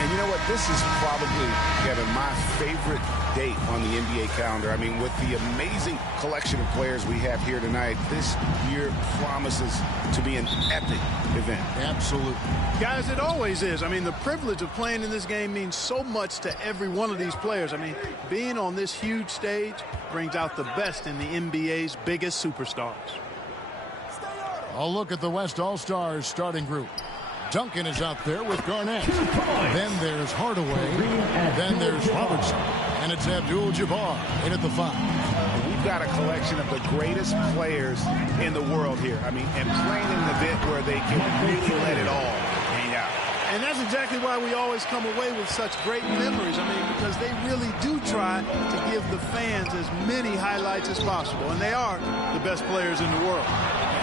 And you know what? This is probably, Kevin, my favorite date on the NBA calendar. I mean, with the amazing collection of players we have here tonight, this year promises to be an epic event. Absolutely. Guys, it always is. I mean, the privilege of playing in this game means so much to every one of these players. I mean, being on this huge stage brings out the best in the NBA's biggest superstars. A look at the West All-Stars starting group. Duncan is out there with Garnett. Then there's Hardaway. Then there's Robertson. And it's Abdul-Jabbar in at the 5. We've got a collection of the greatest players in the world here. I mean, and playing in an event where they can really let it all hang out. And that's exactly why we always come away with such great memories. I mean, because they really do try to give the fans as many highlights as possible. And they are the best players in the world.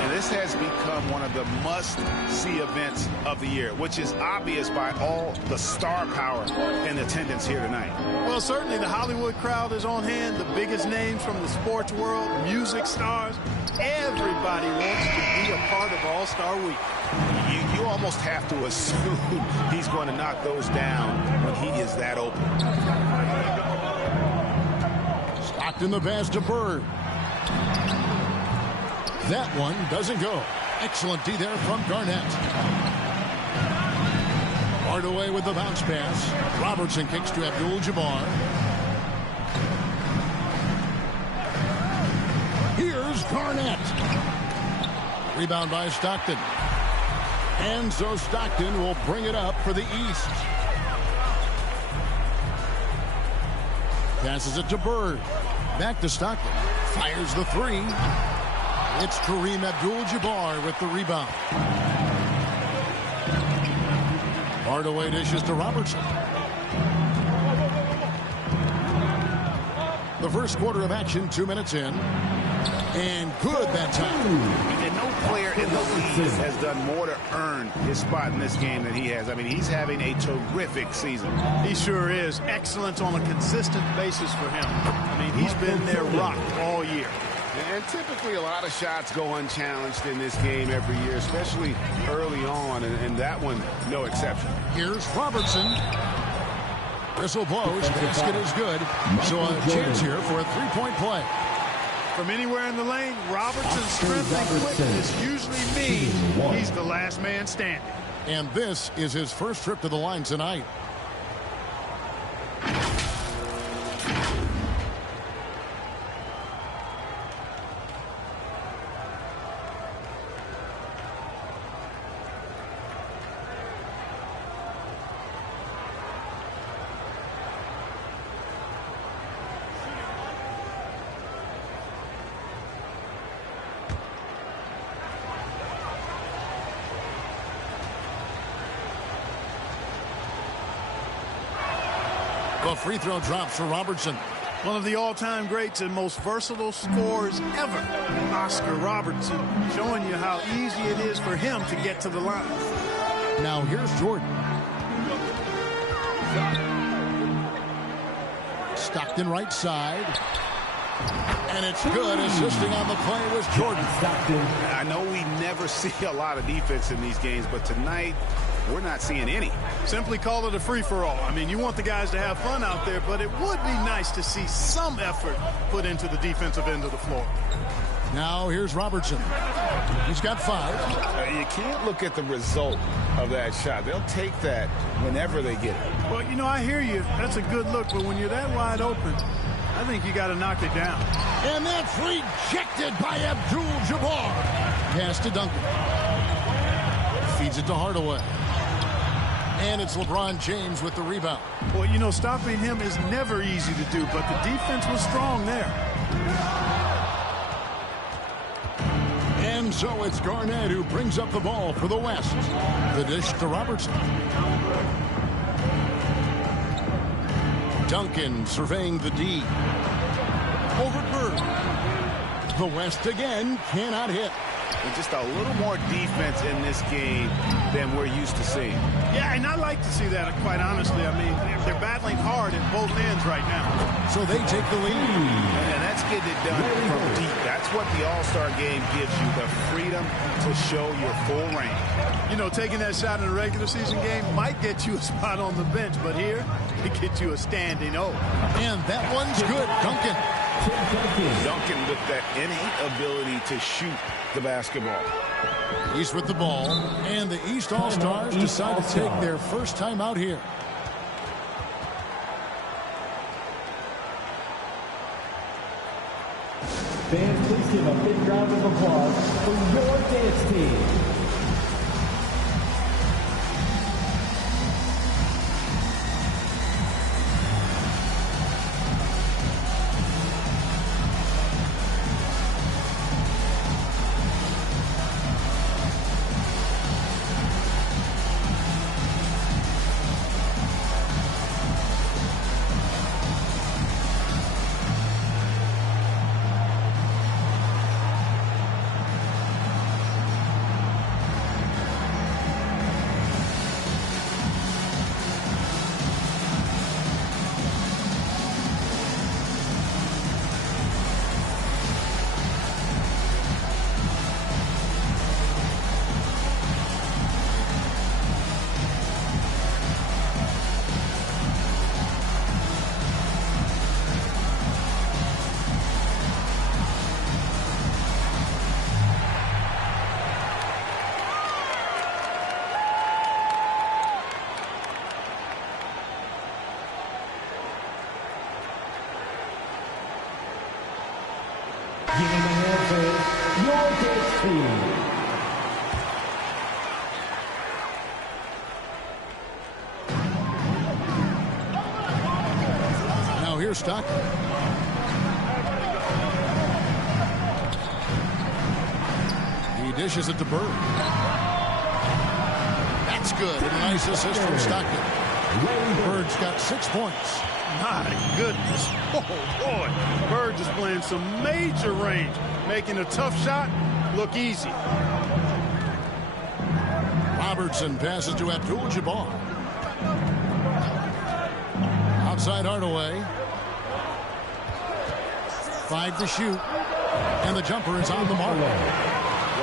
And this has become one of the must-see events of the year, which is obvious by all the star power in attendance here tonight. Well, certainly the Hollywood crowd is on hand, the biggest names from the sports world, music stars. Everybody wants to be a part of All-Star Week. You almost have to assume he's going to knock those down when he is that open. Stockton the pass to Bird. That one doesn't go. Excellent D there from Garnett. Hardaway with the bounce pass. Robertson kicks to Abdul-Jabbar. Here's Garnett. Rebound by Stockton. And so Stockton will bring it up for the East. Passes it to Bird. Back to Stockton. Fires the 3. It's Kareem Abdul-Jabbar with the rebound. Hardaway dishes to Robertson. The first quarter of action, 2 minutes in. And good that time. And no player in the league has done more to earn his spot in this game than he has. I mean, he's having a terrific season. He sure is. Excellence on a consistent basis for him. I mean, he's been their rock all year. And typically a lot of shots go unchallenged in this game every year, especially early on, and that one, no exception. Here's Robertson. Whistle blows. Basket is good. So a chance here for a three-point play. From anywhere in the lane, Robertson's strength and quickness usually means he's the last man standing. And this is his first trip to the line tonight. The free throw drops for Robertson. One of the all-time greats and most versatile scorers ever, Oscar Robertson, showing you how easy it is for him to get to the line. Now here's Jordan. Stockton right side. And it's good. Assisting on the play was Jordan. I know we never see a lot of defense in these games, but tonight we're not seeing any. Simply call it a free-for-all. I mean, you want the guys to have fun out there, but it would be nice to see some effort put into the defensive end of the floor. Now here's Robertson. He's got 5. You can't look at the result of that shot. They'll take that whenever they get it. Well, you know, I hear you. That's a good look, but when you're that wide open, I think you got to knock it down. And that's rejected by Abdul-Jabbar. Pass to Duncan. Feeds it to Hardaway. And it's LeBron James with the rebound. Well, you know, stopping him is never easy to do, but the defense was strong there. And so it's Garnett who brings up the ball for the West. The dish to Robertson. Duncan surveying the D. Over Bird. The West again cannot hit. and just a little more defense in this game than we're used to seeing. Yeah, and I like to see that, quite honestly. I mean, they're battling hard at both ends right now. So they take the lead. And that's getting it done from deep. That's what the All-Star game gives you, the freedom to show your full range. You know, taking that shot in a regular season game might get you a spot on the bench, but here, it gets you a standing O. And that one's good. Duncan. Duncan with that innate ability to shoot the basketball. East with the ball, and the East All-Stars decide to take their first time out here. Fans, please give a big round of applause for your dance team. Give him a hand for your dance team. Now here's Stockton. He dishes it to Bird. That's good. A nice assist from Stockton. Bird's got 6 points. My goodness. Oh, boy. Bird is playing some major range, making a tough shot look easy. Robertson passes to Abdul-Jabbar. Outside Hardaway. 5 to shoot. And the jumper is on the mark. Well,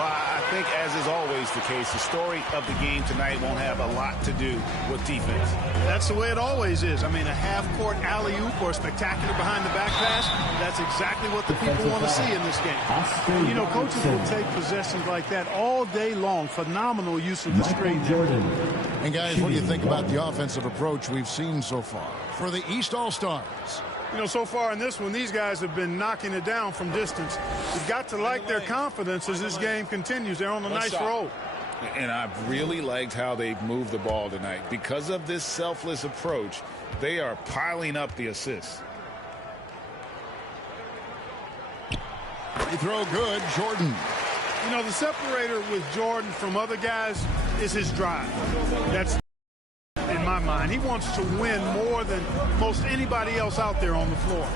I think, as is always the case, the story of the game tonight won't have a lot to do with defense. That's the way it always is. I mean, a half-court alley-oop or a spectacular behind-the-back pass, that's exactly what the people want to see in this game. And, you know, coaches will take possessions like that all day long. Phenomenal use of the screen. And, guys, what do you think about the offensive approach we've seen so far for the East All-Stars? You know, so far in this one, these guys have been knocking it down from distance. You've got to like their confidence as this game continues. They're on a nice roll. And I've really liked how they've moved the ball tonight. Because of this selfless approach, they are piling up the assists. Free throw good, Jordan. You know, the separator with Jordan from other guys is his drive. That's in my mind. He wants to win more than most anybody else out there on the floor.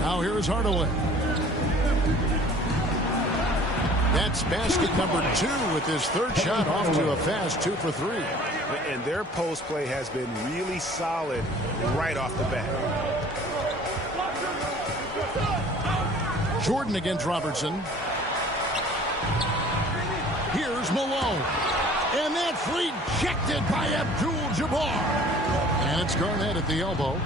Now here is Hardaway. That's basket number 2 with his third shot off to a fast 2 for 3. And their post play has been really solid right off the bat. Jordan against Robertson. Here's Malone. And that's rejected by Abdul-Jabbar. And it's Garnett at the elbow.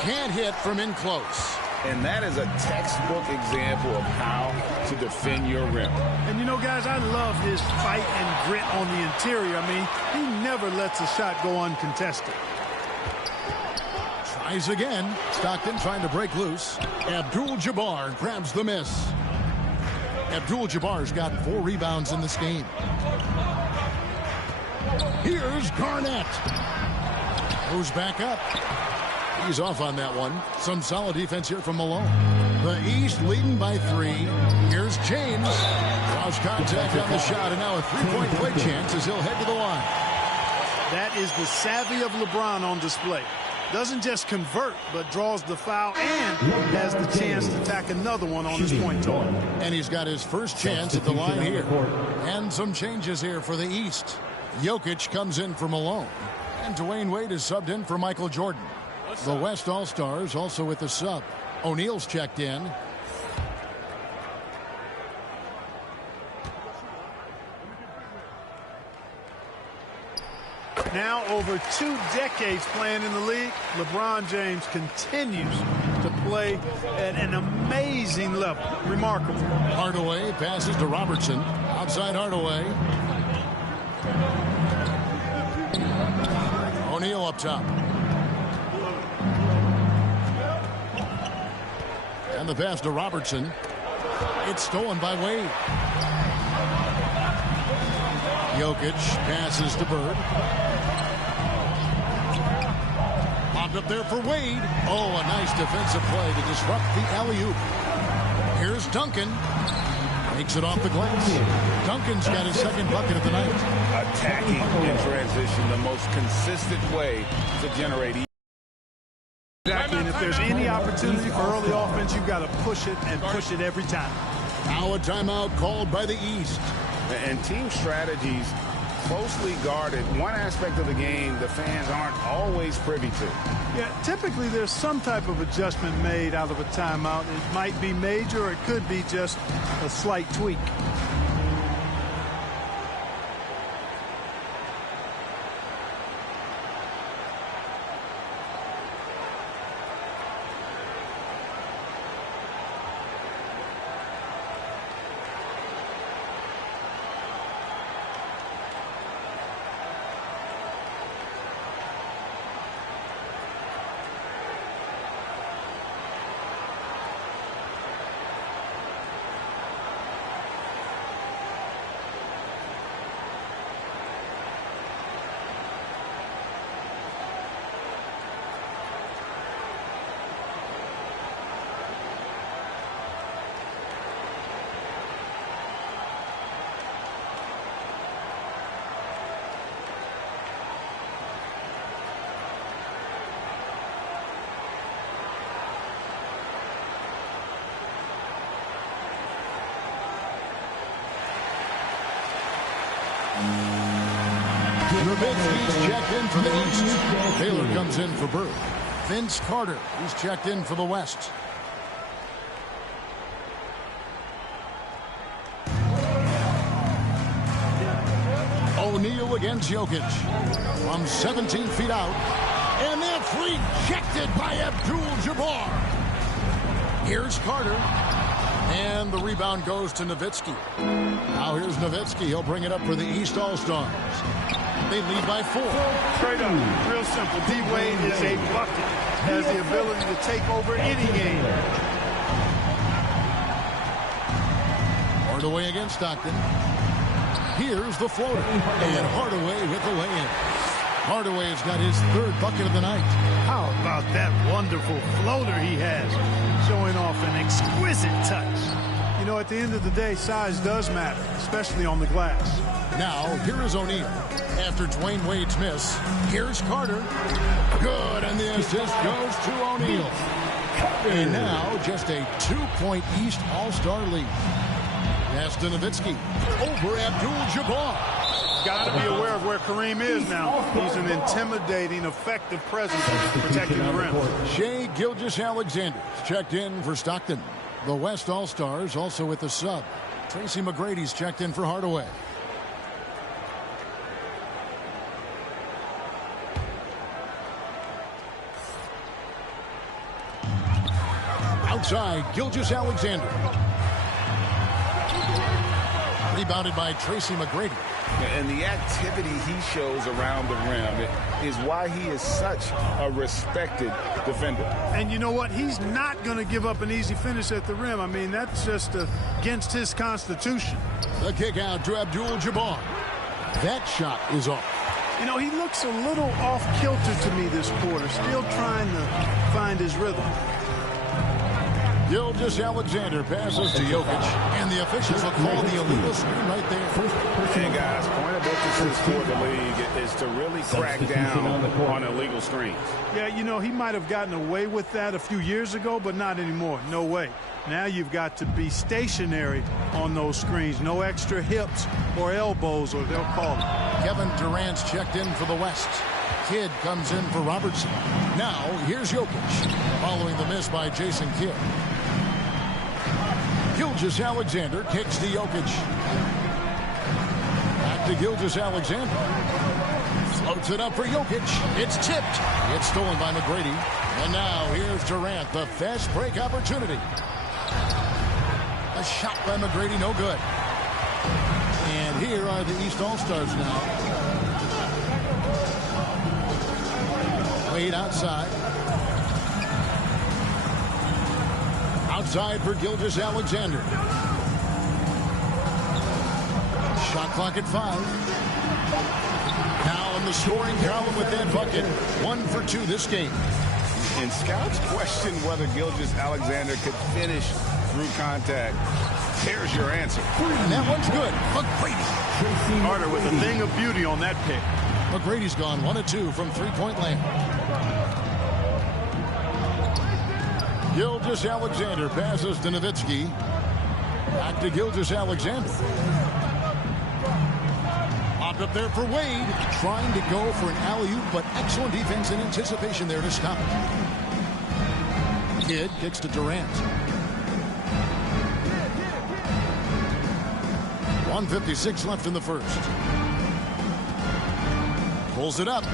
Can't hit from in close. And that is a textbook example of how to defend your rim. And, you know, guys, I love his fight and grit on the interior. I mean, he never lets a shot go uncontested. Tries again. Stockton trying to break loose. Abdul-Jabbar grabs the miss. Abdul-Jabbar's got 4 rebounds in this game. Here's Garnett. Goes back up. He's off on that one. Some solid defense here from Malone. The East leading by 3. Here's James. Draws contact on the shot, and now a 3-point play chance as he'll head to the line. That is the savvy of LeBron on display. Doesn't just convert, but draws the foul and has the chance to tack another one on his point total. And he's got his first chance at the line here. And some changes here for the East. Jokic comes in for Malone. And Dwayne Wade is subbed in for Michael Jordan. The West All-Stars also with the sub. O'Neal's checked in. Now over 2 decades playing in the league, LeBron James continues to play at an amazing level. Remarkable. Hardaway passes to Robertson. Outside Hardaway. O'Neal up top. And the pass to Robertson. It's stolen by Wade. Jokic passes to Bird. Popped up there for Wade. Oh, a nice defensive play to disrupt the alley-oop. Here's Duncan. Makes it off the glass. Duncan's got his second bucket of the night. Attacking in transition, the most consistent way to generate. Exactly, and if there's any opportunity for early offense, you've got to push it and push it every time. Now a timeout called by the East. And team strategies closely guarded. One aspect of the game the fans aren't always privy to. Yeah, typically there's some type of adjustment made out of a timeout. It might be major or it could be just a slight tweak. Nowitzki's checked in for the East. Taylor comes in for Bird. Vince Carter, he's checked in for the West. O'Neal against Jokic. From 17 feet out. And that's rejected by Abdul-Jabbar. Here's Carter. And the rebound goes to Nowitzki. Now here's Nowitzki. He'll bring it up for the East All-Stars. They lead by 4. Straight up, real simple. D-Wade is a bucket. Has the ability to take over any game. Hardaway against Stockton. Here's the floater. And Hardaway with the lay-in. Hardaway's got his 3rd bucket of the night. How about that wonderful floater he has? Showing off an exquisite touch. You know, at the end of the day, size does matter, especially on the glass. Now, here is O'Neal. After Dwayne Wade's miss, here's Carter. Good, and the assist goes to O'Neal. And now, just a 2-point East All-Star lead. Pass to Nowitzki. Over Abdul-Jabbar. Got to be aware of where Kareem is now. He's an intimidating, effective presence protecting the rim. Shai Gilgeous-Alexander checked in for Stockton. The West All-Stars also with the sub. Tracy McGrady's checked in for Hardaway. Outside, Gilgeous-Alexander. Rebounded by Tracy McGrady. And the activity he shows around the rim is why he is such a respected defender. And you know what? He's not going to give up an easy finish at the rim. I mean, that's just against his constitution. The kick out to Abdul-Jabbar. That shot is off. You know, he looks a little off-kilter to me this quarter, still trying to find his rhythm. Gilgeous Alexander passes to Jokic, and the officials will call the illegal screen right there. Hey, guys, point of emphasis for the league is to really crack down on illegal screens. Yeah, you know, he might have gotten away with that a few years ago, but not anymore. No way. Now you've got to be stationary on those screens. No extra hips or elbows, or they'll call it. Kevin Durant's checked in for the West. Kidd comes in for Robertson. Now, here's Jokic, following the miss by Jason Kidd. Gilgeous Alexander kicks to Jokic. Back to Gilgeous Alexander. Floats it up for Jokic. It's tipped. It's stolen by McGrady. And now here's Durant, the fast break opportunity. A shot by McGrady, no good. And here are the East All-Stars now. Wade outside. Outside for Gilgeous Alexander. Shot clock at 5. Now in the scoring column with that bucket. 1 for 2 this game. And scouts question whether Gilgeous Alexander could finish through contact. Here's your answer. And that one's good. McGrady. Carter with a thing of beauty on that pick. McGrady's gone 1 of 2 from three-point land. Gilgeous Alexander passes to Nowitzki. Back to Gilgeous Alexander. Popped up there for Wade. Trying to go for an alley-oop, but excellent defense and anticipation there to stop it. Kidd kicks to Durant. 1:56 left in the first. Pulls it up.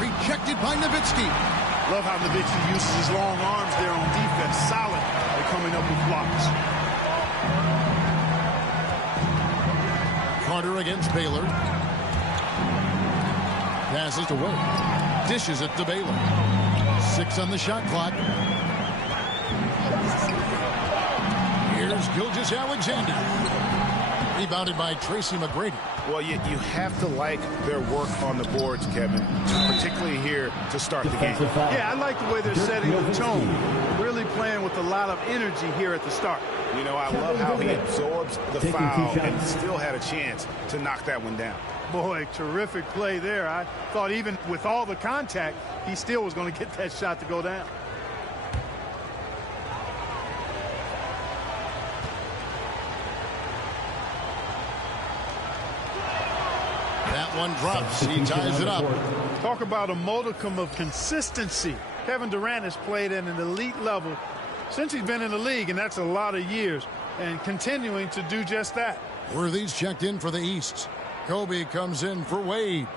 Rejected by Nowitzki. Love how Nowitzki uses his long arms there on defense. Solid at coming up with blocks. Carter against Baylor. Passes to Wade. Dishes it to Baylor. 6 on the shot clock. Here's Gilgeous Alexander. Rebounded by Tracy McGrady. Well, you have to like their work on the boards, Kevin, particularly here to start the game. Yeah, I like the way they're setting the tone. Really playing with a lot of energy here at the start. You know, I love how he absorbs the foul and still had a chance to knock that one down. Boy, terrific play there. I thought even with all the contact, he still was going to get that shot to go down. That one drops. He ties it up. Talk about a modicum of consistency. Kevin Durant has played at an elite level since he's been in the league, and that's a lot of years, and continuing to do just that. Worthy's checked in for the East. Kobe comes in for Wade.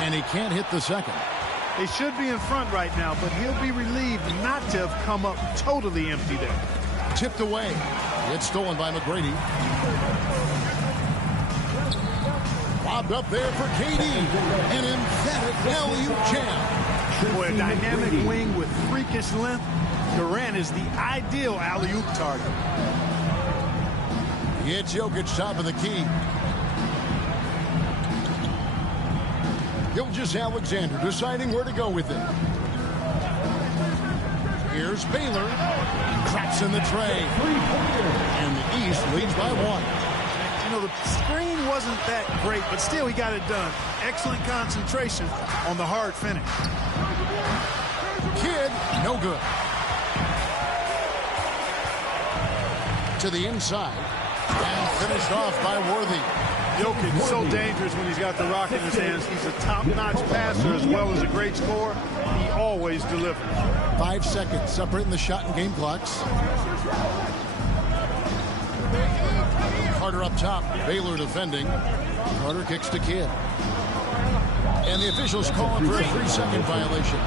And he can't hit the second. They should be in front right now, but he'll be relieved not to have come up totally empty there. Tipped away. It's stolen by McGrady. Lobbed up there for KD. An emphatic alley-oop jam. Boy, a dynamic wing with freakish length. Durant is the ideal alley-oop target. It's Jokic top of the key. Gilgeous Alexander deciding where to go with it. Here's Baylor. Drops in the tray. And the East leads by 1. You know, the screen wasn't that great, but still he got it done. Excellent concentration on the hard finish. Kidd, no good. To the inside. And finished off by Worthy. Jokic is so dangerous when he's got the rock in his hands. He's a top-notch passer as well as a great scorer. He always delivers. 5 seconds separating the shot and game clocks. Carter up top. Baylor defending. Carter kicks to Kidd. And the officials calling for a 3-second violation.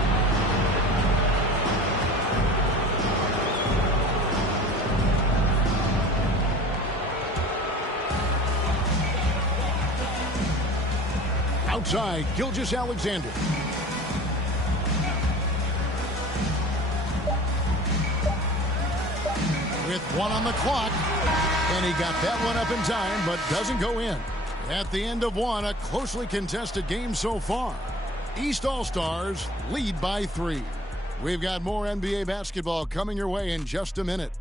Outside, Gilgeous Alexander. With 1 on the clock. And he got that one up in time, but doesn't go in. At the end of one, a closely contested game so far. East All-Stars lead by 3. We've got more NBA basketball coming your way in just a minute.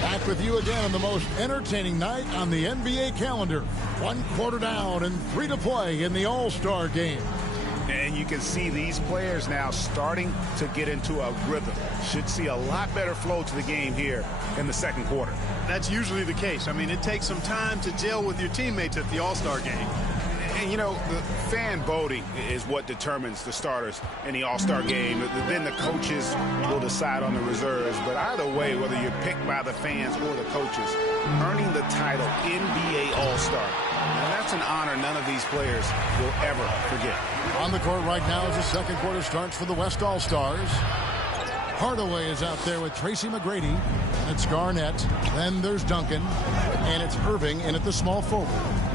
Back with you again on the most entertaining night on the NBA calendar. 1 quarter down and 3 to play in the All-Star game. And you can see these players now starting to get into a rhythm. Should see a lot better flow to the game here in the second quarter. That's usually the case. I mean, it takes some time to gel with your teammates at the All-Star game. And, you know, the fan voting is what determines the starters in the All-Star game. Then the coaches will decide on the reserves. But either way, whether you're picked by the fans or the coaches, earning the title NBA All-Star, now that's an honor none of these players will ever forget. On the court right now as the second quarter starts for the West All-Stars. Hardaway is out there with Tracy McGrady. And it's Garnett. Then there's Duncan. And it's Irving in at the small forward.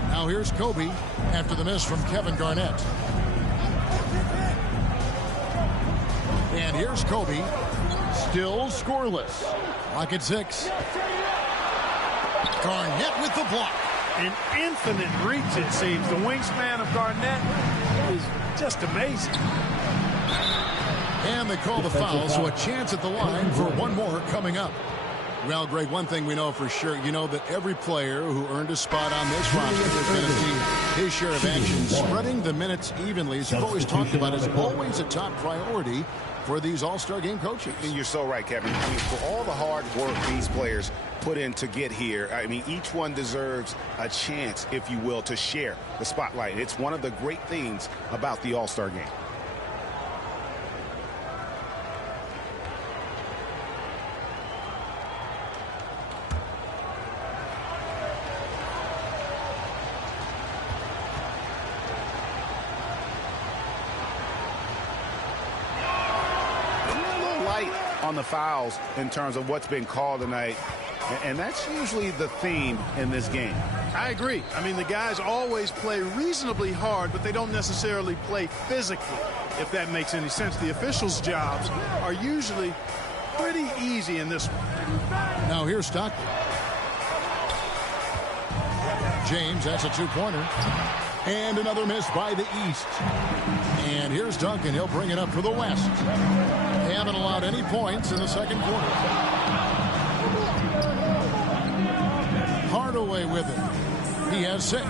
Now here's Kobe after the miss from Kevin Garnett. And here's Kobe. Still scoreless. Lock at 6. Garnett with the block. An infinite reach, it seems. The wingspan of Garnett is just amazing. And they call the foul, so a chance at the line for one more coming up. Well, Greg, one thing we know for sure, you know that every player who earned a spot on this roster is going to see his share of action. Spreading the minutes evenly, as you've always talked about, is always a top priority for these All-Star game coaches. And you're so right, Kevin. I mean, for all the hard work these players put in to get here, I mean, each one deserves a chance, if you will, to share the spotlight. It's one of the great things about the All-Star game. On the fouls in terms of what's been called tonight, and that's usually the theme in this game. I agree. I mean, the guys always play reasonably hard, but they don't necessarily play physically, if that makes any sense. The officials' jobs are usually pretty easy in this one. Now here's Stockton. James, that's a 2-pointer. And another miss by the East. And here's Duncan. He'll bring it up for the West. They haven't allowed any points in the second quarter. Hardaway with it. He has 6.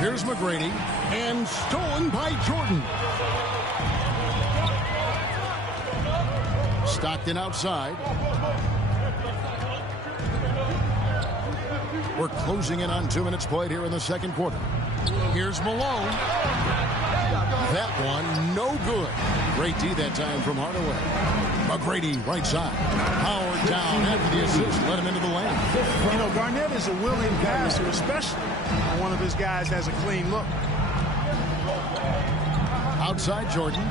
Here's McGrady. And stolen by Jordan. Stockton outside. We're closing in on 2 minutes played here in the second quarter. Here's Malone. That one, no good. Great D that time from Hardaway. McGrady, right side. Howard down after the assist. Let him into the lane. You know, Garnett is a willing passer, especially when one of his guys has a clean look. Outside Jordan.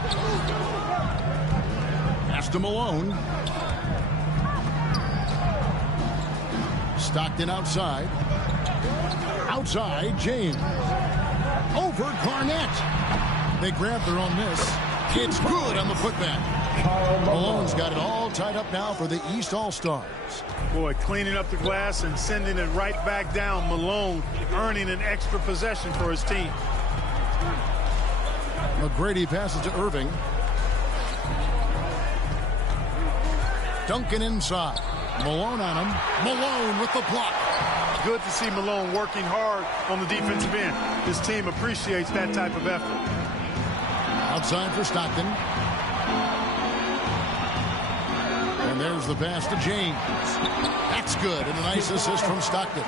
Pass to Malone. Stockton outside. Outside, James. Over Garnett. They grab their own miss. It's good on the putback. Malone's got it all tied up now for the East All-Stars. Boy, cleaning up the glass and sending it right back down. Malone earning an extra possession for his team. McGrady passes to Irving. Duncan inside. Malone on him. Malone with the block. Good to see Malone working hard on the defensive end. His team appreciates that type of effort. Outside for Stockton. And there's the pass to James. That's good. And a nice assist from Stockton.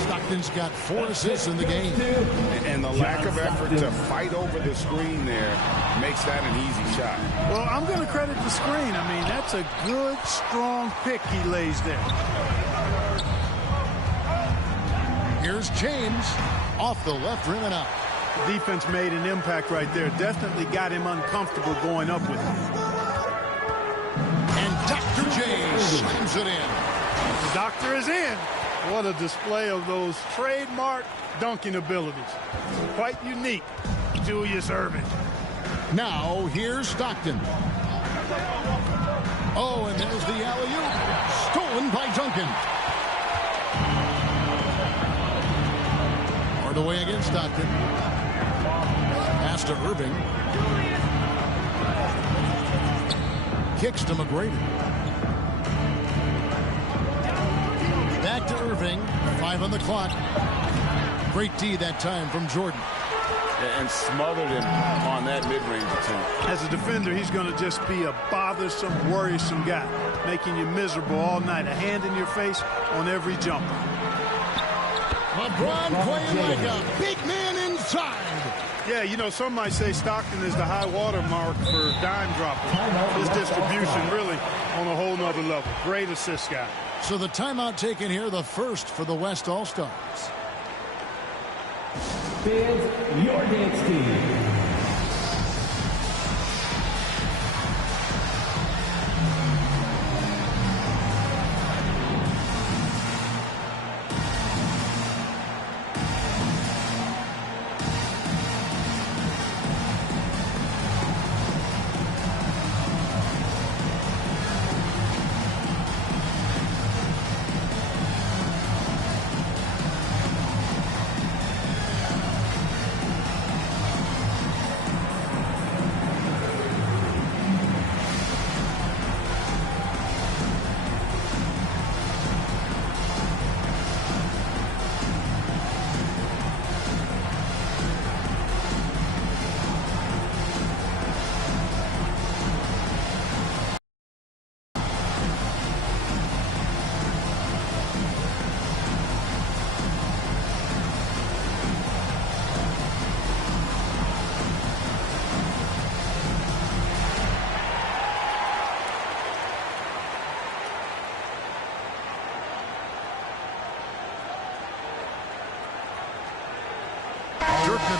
Stockton's got 4 assists in the game. And the lack of effort to fight over the screen there makes that an easy shot. Well, I'm going to credit the screen. I mean, that's a good, strong pick he lays there. Here's James off the left rim and out. The defense made an impact right there. Definitely got him uncomfortable going up with him. And Dr. J slams it in. The doctor is in. What a display of those trademark dunking abilities. Quite unique, Julius Erving. Now, here's Stockton. Oh, and there's the alley-oop. Stolen by Duncan. Hardaway against Stockton. Pass to Irving. Kicks to McGrady. Back to Irving. 5 on the clock. Great D that time from Jordan. And smothered him on that mid-range attempt. As a defender, he's going to just be a bothersome, worrisome guy, making you miserable all night. A hand in your face on every jumper. LeBron playing like a big man inside. Yeah, you know, some might say Stockton is the high water mark for dime dropping. His distribution really on a whole nother level. Great assist guy. So the timeout taken here, the first for the West All-Stars. Fans, your dance team.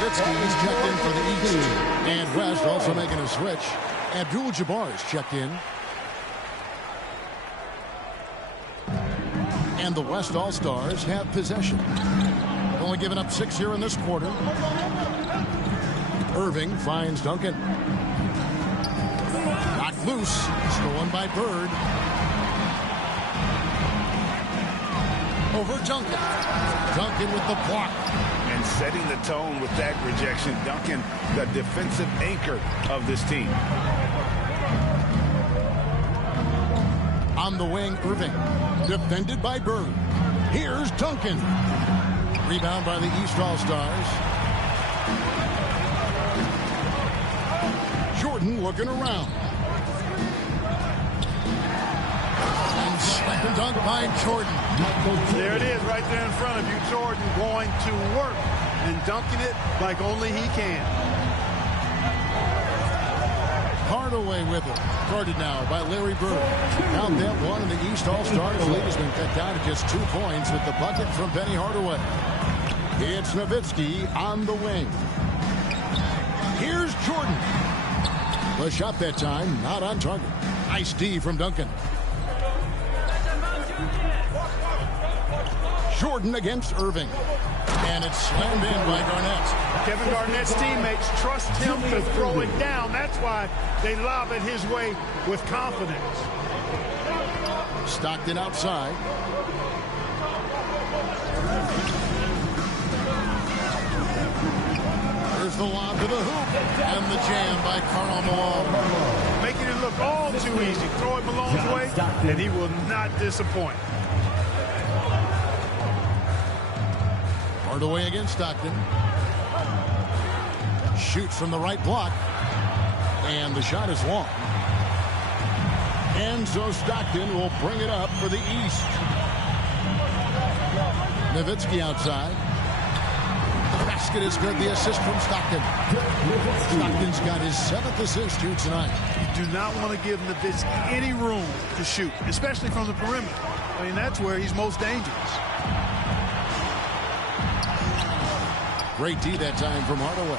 Nowitzki is checked in for the East. And West also making a switch. Abdul-Jabbar is checked in. And the West All-Stars have possession. Only giving up 6 here in this quarter. Irving finds Duncan. Knocked loose. Stolen by Bird. Over Duncan. Duncan with the block. And setting the tone with that rejection. Duncan, the defensive anchor of this team. On the wing, Irving. Defended by Bird. Here's Duncan. Rebound by the East All-Stars. Jordan looking around. And slam and dunk by Jordan. There it is right there in front of you. Jordan going to work and dunking it like only he can. Hardaway with it. Guarded now by Larry Bird. Count that one, and the East All-Stars lead has been cut down to just 2 points with the bucket from Penny Hardaway. It's Nowitzki on the wing. Here's Jordan. The shot that time, not on target. Nice D from Duncan. Jordan against Irving. And it's slammed in by Garnett. Kevin Garnett's teammates trust him to throw it down. That's why they lob it his way with confidence. Stockton outside. There's the lob to the hoop. And the jam by Karl Malone. Making it look all too easy. Throw it Malone's way, and he will not disappoint. Hardaway against Stockton. Shoots from the right block. And the shot is long. And so Stockton will bring it up for the East. Nowitzki outside. The basket is good. The assist from Stockton. Stockton's got his 7th assist here tonight. You do not want to give Nowitzki any room to shoot, especially from the perimeter. I mean, that's where he's most dangerous. Great D that time from Hardaway.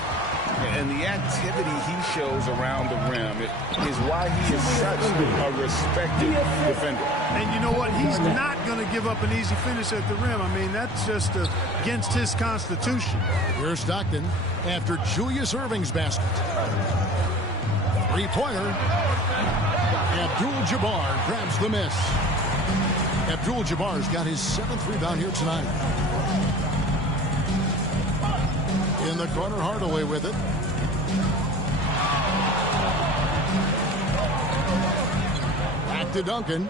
And the activity he shows around the rim is why he is such a respected defender. And you know what? He's not going to give up an easy finish at the rim. I mean, that's just against his constitution. Here's Stockton after Julius Erving's basket. Three-pointer. Abdul-Jabbar grabs the miss. Abdul-Jabbar's got his 7th rebound here tonight. In the corner, Hardaway with it. Back to Duncan.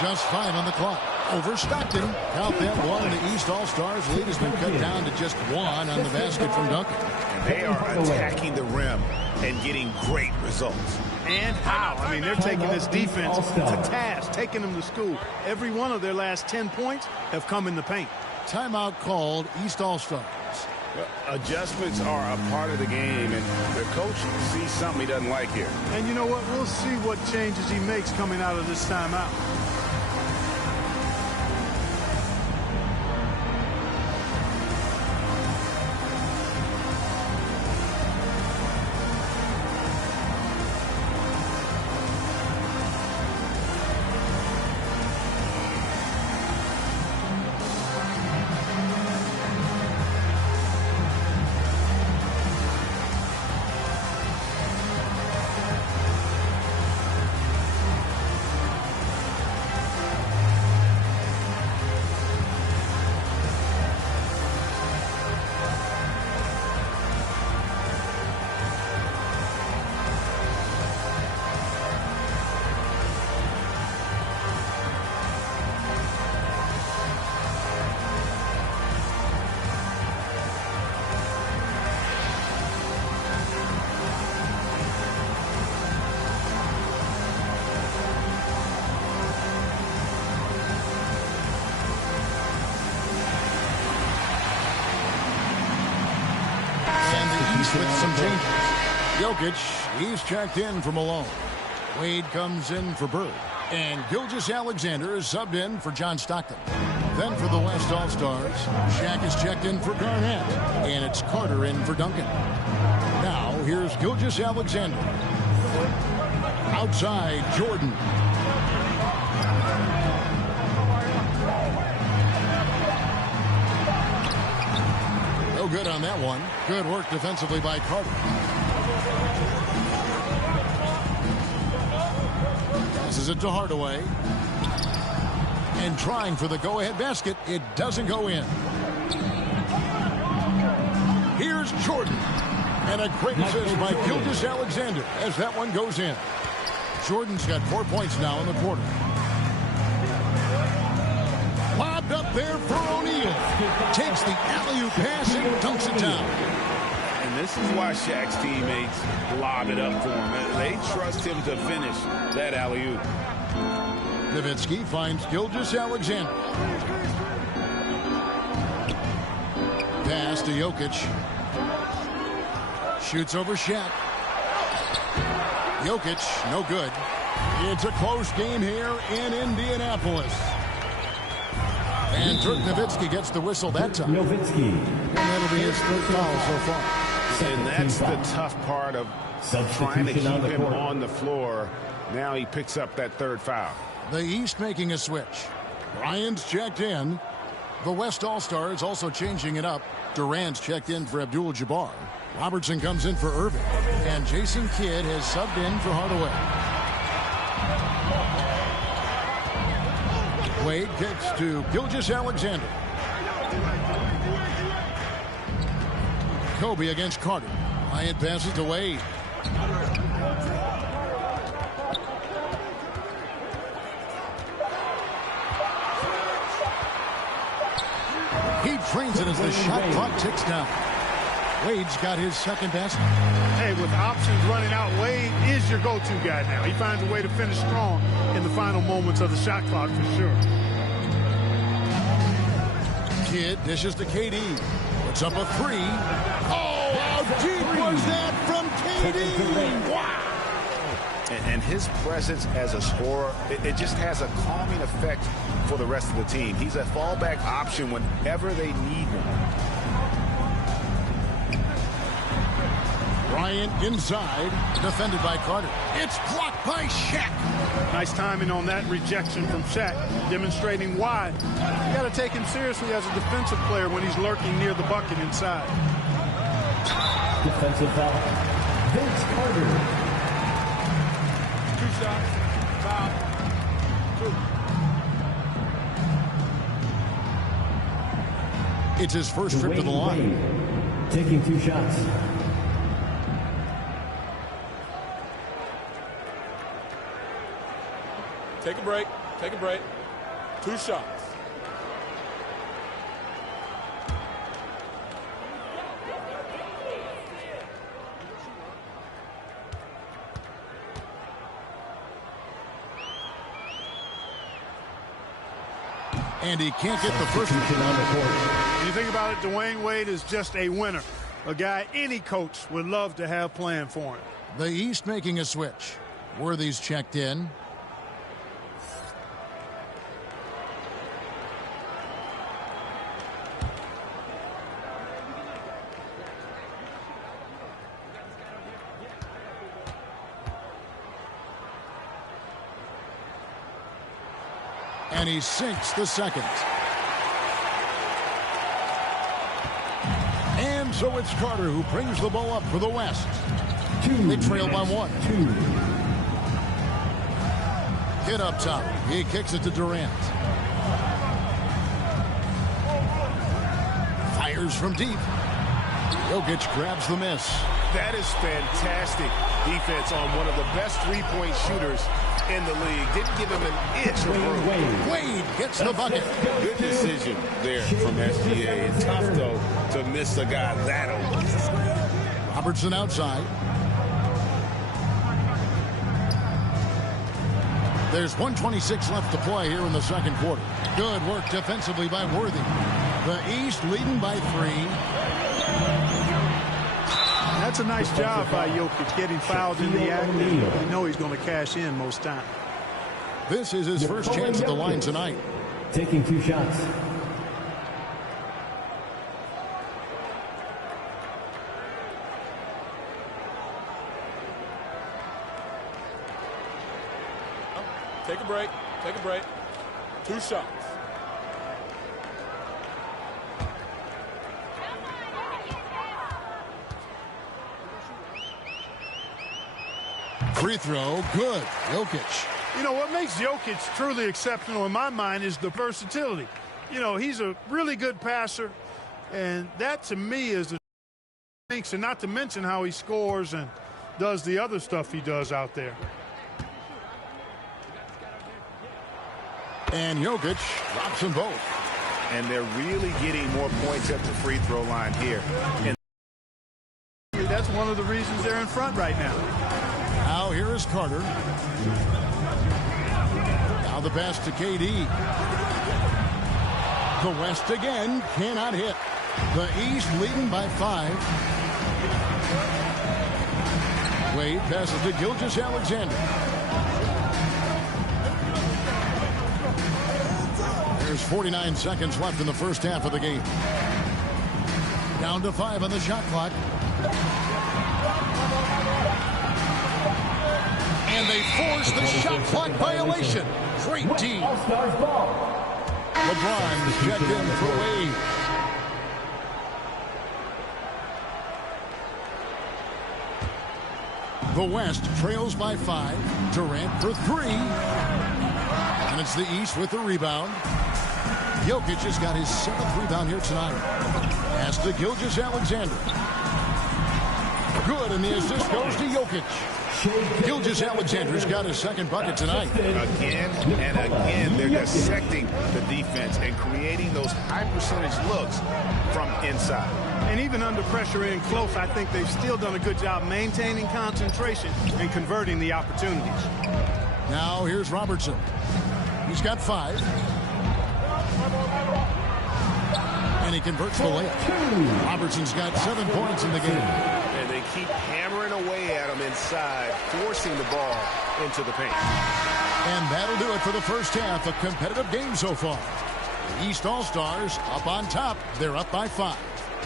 Just 5 on the clock. Over Stockton. Count that one. The East All-Stars lead has been cut down to just 1 on the basket from Duncan. And they are attacking the rim and getting great results. And how? I mean, they're taking this defense to task, taking them to school. Every one of their last 10 points have come in the paint. Timeout called, East All-Stars. Adjustments are a part of the game, and the coach sees something he doesn't like here. And you know what? We'll see what changes he makes coming out of this timeout. With some changes. Jokic, he's checked in for Malone. Wade comes in for Bird. And Gilgeous-Alexander is subbed in for John Stockton. Then for the West All-Stars, Shaq is checked in for Garnett. And it's Carter in for Duncan. Now, here's Gilgeous-Alexander. Outside, Jordan. No good on that one. Good work defensively by Carter. Passes it to Hardaway. And trying for the go-ahead basket. It doesn't go in. Here's Jordan. And a great assist by Gilgeous-Alexander as that one goes in. Jordan's got 4 points now in the quarter. Lobbed up there for O'Neal. Takes the alley-oop pass and dunks it down. And this is why Shaq's teammates lob it up for him. They trust him to finish that alley-oop. Nowitzki finds Gilgeous-Alexander. Pass to Jokic. Shoots over Shaq. Jokic, no good. It's a close game here in Indianapolis. And Dirk Nowitzki gets the whistle that time. Nowitzki. And that'll be his 3rd foul so far. And that's the tough part of trying to keep him on the floor. Now he picks up that 3rd foul. The East making a switch. Bryant's checked in. The West All-Stars also changing it up. Durant's checked in for Abdul-Jabbar. Robertson comes in for Irving. And Jason Kidd has subbed in for Hardaway. Wade kicks to Gilgeous-Alexander. Kobe against Carter. Bryant passes to Wade. He trains it as the shot clock ticks down. Wade's got his 2nd basket. Hey, with options running out, Wade is your go-to guy now. He finds a way to finish strong in the final moments of the shot clock for sure. Kidd dishes to KD. Puts up a 3. Oh, how deep was that from KD? Wow. And his presence as a scorer, it just has a calming effect for the rest of the team. He's a fallback option whenever they need one. Bryant inside, defended by Carter. It's blocked by Shaq. Nice timing on that rejection from Shaq, demonstrating why you got to take him seriously as a defensive player when he's lurking near the bucket inside. Defensive foul. Vince Carter. 2 shots. Foul. 2. It's his first trip to the line. Taking 2 shots. Take a break. Take a break. 2 shots. And he can't get the first one on the court. When you think about it, Dwayne Wade is just a winner. A guy any coach would love to have playing for him. The East making a switch. Worthy's checked in. And he sinks the second. And so it's Carter who brings the ball up for the West. They trail by 1. Hit up top. He kicks it to Durant. Fires from deep. Jokic grabs the miss. That is fantastic defense on one of the best three-point shooters in the league. Didn't give him an inch of room. Wade gets the bucket. Good decision there from SGA. It's tough, though, to miss a guy that open. Robertson outside. There's 1:26 left to play here in the second quarter. Good work defensively by Worthy. The East leading by 3. That's a nice job by Jokic, getting fouled in the act. You know he's going to cash in most times. This is his first chance at the line tonight. Taking 2 shots. Take a break. Take a break. 2 shots. Free throw, good. Jokic. You know, what makes Jokic truly exceptional in my mind is the versatility. You know, he's a really good passer, and that to me is the things, and not to mention how he scores and does the other stuff he does out there. And Jokic drops them both. And they're really getting more points at the free throw line here. And that's one of the reasons they're in front right now. Now here is Carter. Now the pass to KD. The West again cannot hit. The East leading by 5. Wade passes to Gilgeous-Alexander. There's 49 seconds left in the first half of the game. Down to 5 on the shot clock. And they force the shot clock violation. Great team. LeBron's checked in for Wade. The West trails by 5. Durant for 3. And it's the East with the rebound. Jokic has got his 7th rebound here tonight. Pass to Gilgeous-Alexander. Good, and the assist goes to Jokic. Gilgeous-Alexander's got his 2nd bucket tonight. Again and again, they're dissecting the defense and creating those high-percentage looks from inside. And even under pressure in close, I think they've still done a good job maintaining concentration and converting the opportunities. Now here's Robertson. He's got 5. And he converts the layup. Robertson's got 7 points in the game. And they keep hammering away at him inside, forcing the ball into the paint. And that'll do it for the first half. A competitive game so far. The East All-Stars up on top. They're up by 5.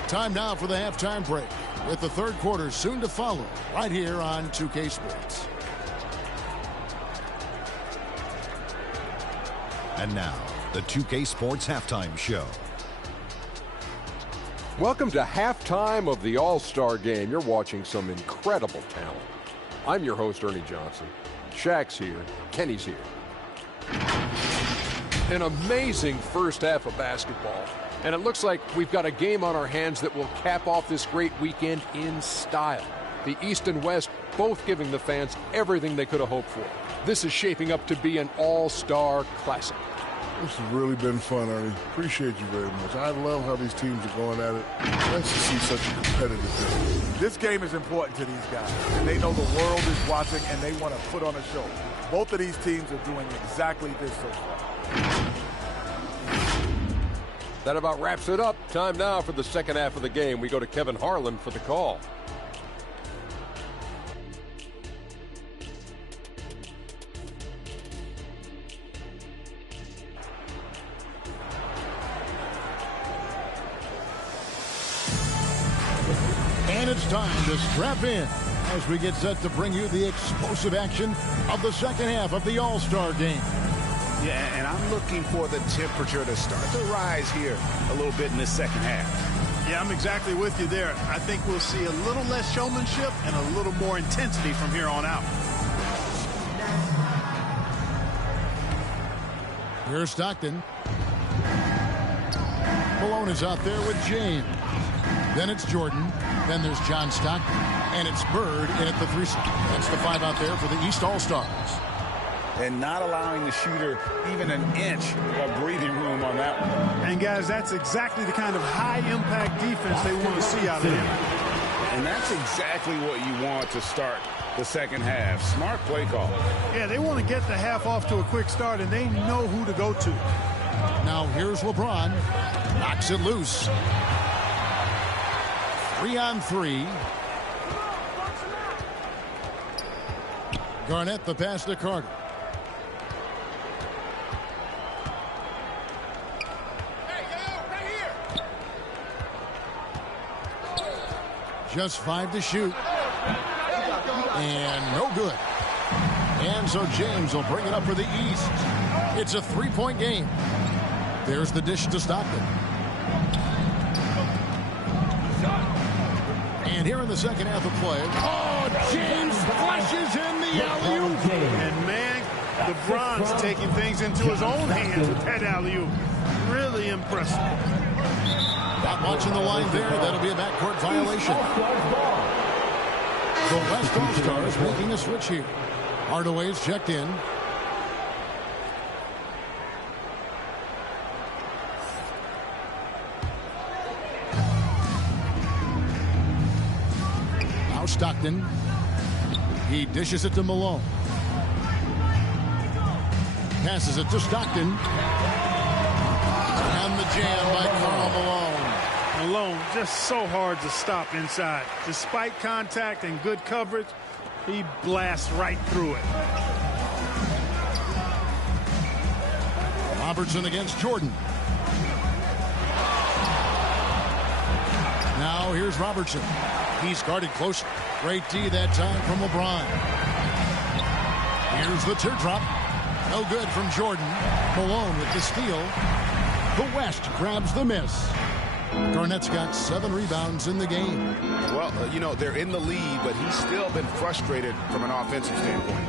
Time now for the halftime break. with the third quarter soon to follow right here on 2K Sports. And now, the 2K Sports Halftime Show. Welcome to halftime of the All-Star Game. You're watching some incredible talent. I'm your host, Ernie Johnson. Shaq's here. Kenny's here. An amazing first half of basketball. And it looks like we've got a game on our hands that will cap off this great weekend in style. The East and West both giving the fans everything they could have hoped for. This is shaping up to be an all-star classic. This has really been fun, Ernie. Appreciate you very much. I love how these teams are going at it. Nice to see such a competitive game. This game is important to these guys. And they know the world is watching, and they want to put on a show. Both of these teams are doing exactly this so far. That about wraps it up. Time now for the second half of the game. We go to Kevin Harlan for the call. And it's time to strap in as we get set to bring you the explosive action of the second half of the All-Star Game. Yeah, and I'm looking for the temperature to start to rise here a little bit in this second half. Yeah, I'm exactly with you there. I think we'll see a little less showmanship and a little more intensity from here on out. Here's Stockton. Malone is out there with James. Then it's Jordan. Then there's John Stockton. And it's Bird in at the 3 slot. That's the 5 out there for the East All-Stars. And not allowing the shooter even an inch of breathing room on that one. And, guys, that's exactly the kind of high-impact defense they want to see out of him. And that's exactly what you want to start the second half. Smart play call. Yeah, they want to get the half off to a quick start, and they know who to go to. Now here's LeBron. Knocks it loose. 3-on-3. Garnett the pass to Carter. Just 5 to shoot. And no good. And so James will bring it up for the East. It's a 3-point game. There's the dish to Stockton. And here in the second half of play, oh, James flashes in the alley-oop. And, man, LeBron's taking things into his own hands with that alley-oop. Really impressive. Not watching the line there. That'll be a backcourt violation. The West All-Stars making a switch here. Hardaway's checked in. Now Stockton. He dishes it to Malone. Passes it to Stockton. And the jam by Karl Malone. Malone just so hard to stop inside. Despite contact and good coverage, he blasts right through it. Robertson against Jordan. Now here's Robertson. He's guarded closely. Great D that time from LeBron. Here's the teardrop. No good from Jordan. Malone with the steal. The West grabs the miss. Garnett's got 7 rebounds in the game. Well, you know, they're in the lead, but he's still been frustrated from an offensive standpoint.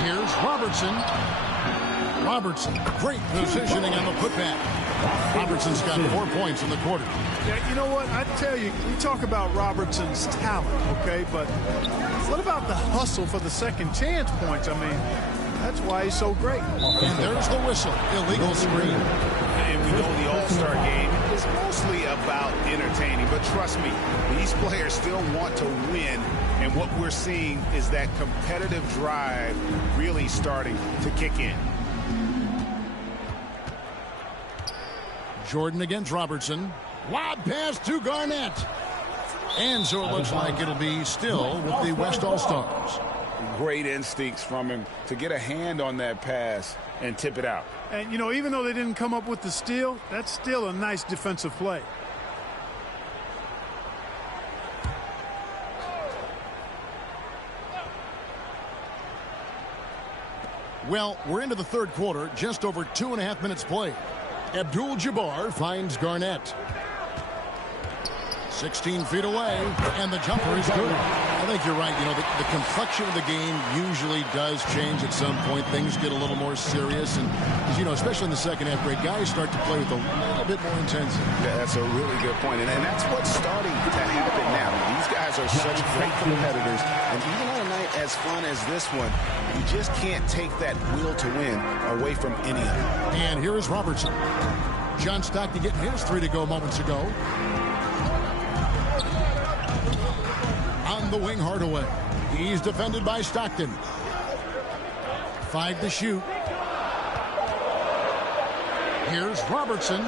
Here's Robertson. Robertson, great positioning on the putback. Robertson's got 4 points in the quarter. Yeah, you know what? I tell you, we talk about Robertson's talent, okay? But what about the hustle for the second chance points? I mean, that's why he's so great. And there's the whistle. Illegal screen. And we know the All-Star game is mostly about entertaining, but trust me, these players still want to win, and what we're seeing is that competitive drive really starting to kick in. Jordan against Robertson. Lob pass to Garnett. And so it looks like it'll be still with the West All-Stars. Great instincts from him to get a hand on that pass and tip it out. And, you know, even though they didn't come up with the steal, that's still a nice defensive play. Well, we're into the third quarter, just over 2.5 minutes played. Abdul-Jabbar finds Garnett. 16 feet away, and the jumper is good. I think you're right. You know, the complexion of the game usually does change at some point. Things get a little more serious, and, you know, especially in the second half break, guys start to play with a little bit more intensity. Yeah, that's a really good point, and that's what's starting to happen now. These guys are such great competitors, and even on a night as fun as this one, you just can't take that will to win away from any of them. And here is Robertson. John Stockton getting his 3 to go moments ago. On the wing, Hardaway. He's defended by Stockton. 5 to shoot. Here's Robertson.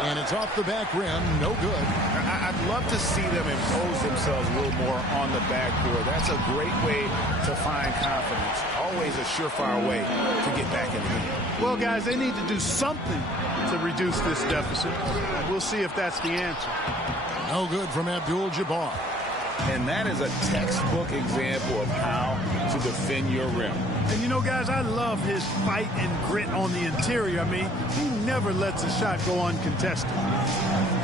And it's off the back rim. No good. I'd love to see them impose themselves a little more on the backboard. That's a great way to find confidence. Always a surefire way to get back in the game. Well, guys, they need to do something to reduce this deficit. We'll see if that's the answer. No good from Abdul-Jabbar. And that is a textbook example of how to defend your rim. And, you know, guys, I love his fight and grit on the interior. I mean, he never lets a shot go uncontested.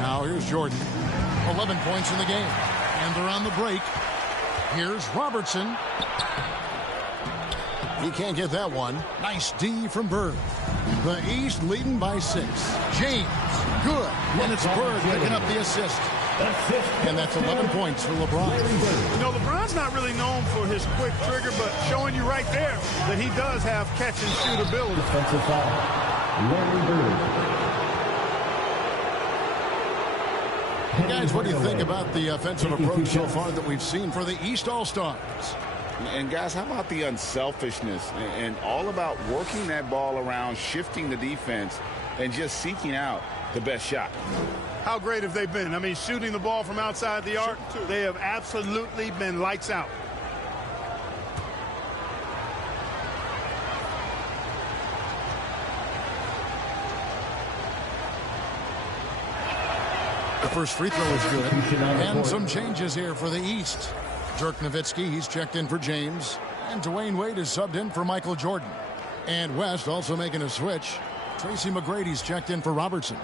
Now here's Jordan. 11 points in the game. And they're on the break. Here's Robertson. He can't get that one. Nice D from Bird. The East leading by 6. James. Good. And it's Bird picking up the assist. And that's 11 points for LeBron. You know, LeBron's not really known for his quick trigger, but showing you right there that he does have catch-and-shoot ability. Defensive foul. Larry Bird. Guys, what do you think about the offensive approach so far that we've seen for the East All-Stars? And, guys, how about the unselfishness and all about working that ball around, shifting the defense, and just seeking out the best shot? How great have they been? I mean, shooting the ball from outside the arc, they have absolutely been lights out. The first free throw is good. And some changes here for the East. Dirk Nowitzki, he's checked in for James. And Dwayne Wade is subbed in for Michael Jordan. And West also making a switch. Tracy McGrady's checked in for Robertson.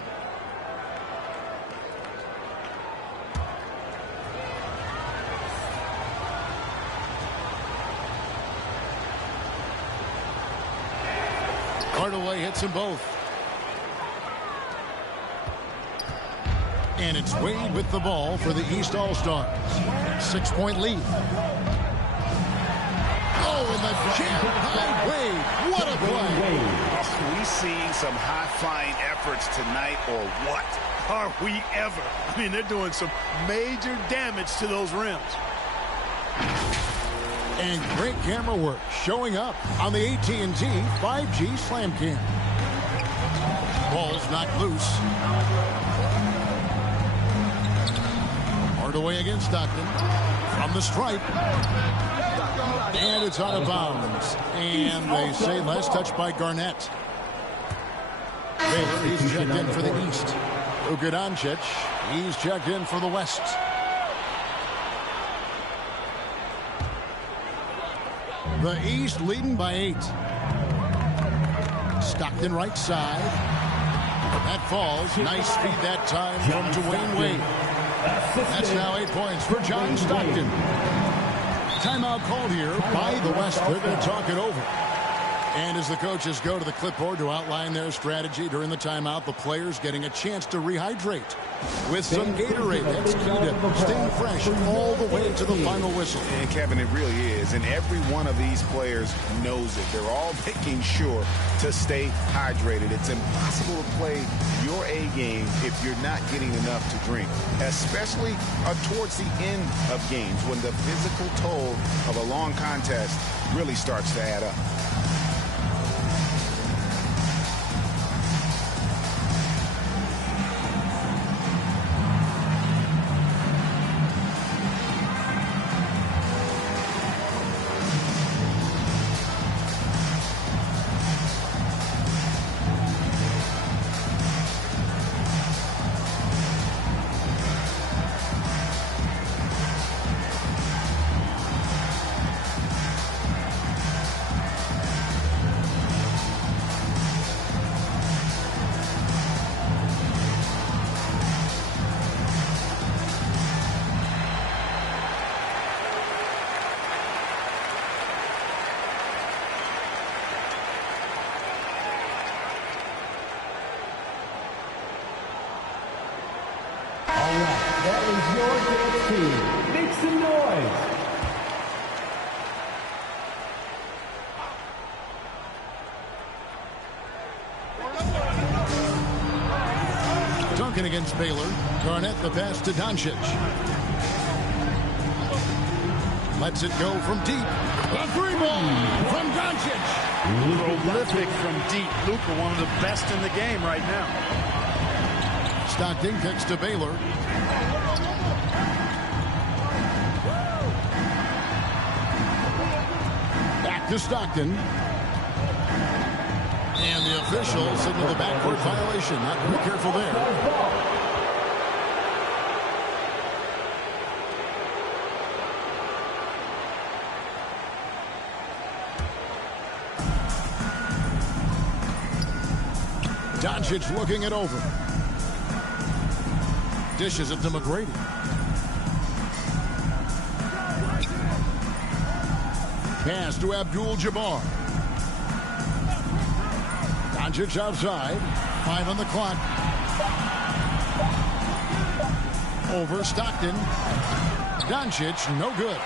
Hardaway hits them both. And it's Wade with the ball for the East All-Stars. 6-point lead. Oh, and the jam by Wade. What a play. Are we seeing some high-flying efforts tonight or what? Are we ever? I mean, they're doing some major damage to those rims. And great camera work showing up on the AT&T 5G Slam Cam. Ball's knocked loose. Hardaway against Stockton. From the stripe. And it's out of bounds. And they say last touch by Garnett. Baylor, he's checked in for the East. Luka Doncic, he's checked in for the West. The East leading by 8. Stockton right side. That falls. Nice feed that time from Dwayne Wade. That's now 8 points for John Stockton. Timeout called here by the West. They're going to talk it over. And as the coaches go to the clipboard to outline their strategy during the timeout, the players getting a chance to rehydrate with some Gatorade. That's key to staying fresh all the way to the final whistle. And, Kevin, it really is. And every one of these players knows it. They're all making sure to stay hydrated. It's impossible to play your A game if you're not getting enough to drink, especially towards the end of games when the physical toll of a long contest really starts to add up. That is your dance team. Make some noise. Duncan against Baylor. Garnett the pass to Doncic. Lets it go from deep. A three ball from Doncic. Prolific from deep. Luka, one of the best in the game right now. Stockton kicks to Baylor. Back to Stockton. And the official signaled the backcourt violation. Not very careful there. Doncic looking it over. Dishes it to McGrady. Pass to Abdul-Jabbar. Doncic outside. 5 on the clock. Over Stockton. Doncic, no good.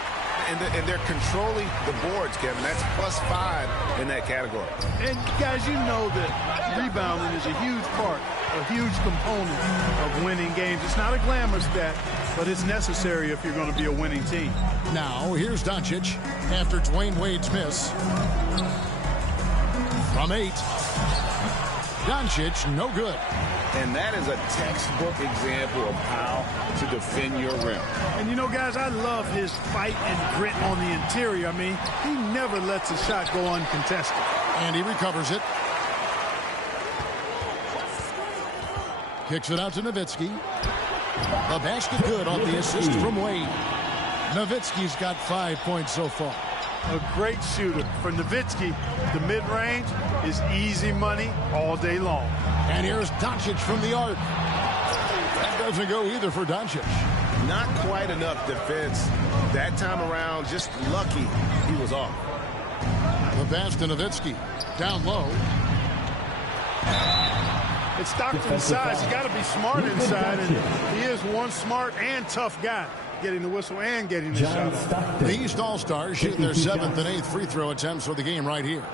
And they're controlling the boards, Kevin. That's +5 in that category. And, guys, you know that rebounding is a huge part, a huge component of winning games. It's not a glamour stat, but it's necessary if you're going to be a winning team. Now, here's Doncic after Dwayne Wade's miss. From 8. Doncic, no good. And that is a textbook example of how to defend your rim. And, you know, guys, I love his fight and grit on the interior. I mean, he never lets a shot go uncontested. And he recovers it. Kicks it out to Nowitzki. The basket good off the assist from Wade. Nowitzki's got 5 points so far. A great shooter. For Nowitzki, the mid-range is easy money all day long. And here's Doncic from the arc. That doesn't go either for Doncic. Not quite enough defense that time around. Just lucky he was off. The pass to Nowitzki. Down low. It's Stockton's size. You got to be smart inside, and he is one smart and tough guy, getting the whistle and getting the shot. The East All-Stars shooting their 7th and 8th free throw attempts for the game right here.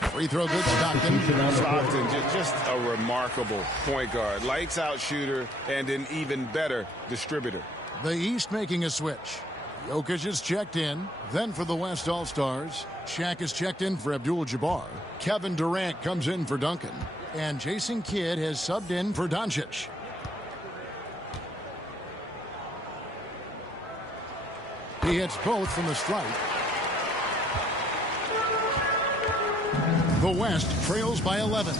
Free throw good, Stockton. Stockton, just a remarkable point guard. Lights out shooter and an even better distributor. The East making a switch. Jokic is checked in. Then for the West All-Stars, Shaq is checked in for Abdul-Jabbar. Kevin Durant comes in for Duncan. And Jason Kidd has subbed in for Doncic. He hits both from the strike. The West trails by 11.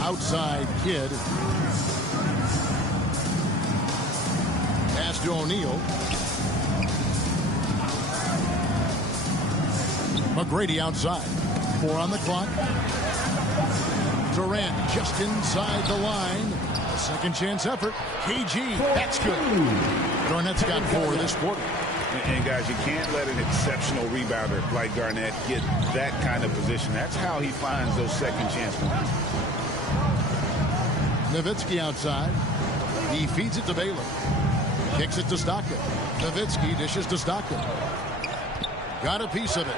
Outside Kidd. Pass to O'Neal. McGrady outside. 4 on the clock. Durant just inside the line. A second chance effort. KG, that's good. Garnett's got 4 this quarter. And guys, you can't let an exceptional rebounder like Garnett get that kind of position. That's how he finds those second chance points. Nowitzki outside. He feeds it to Baylor. Kicks it to Stockton. Nowitzki dishes to Stockton. Got a piece of it.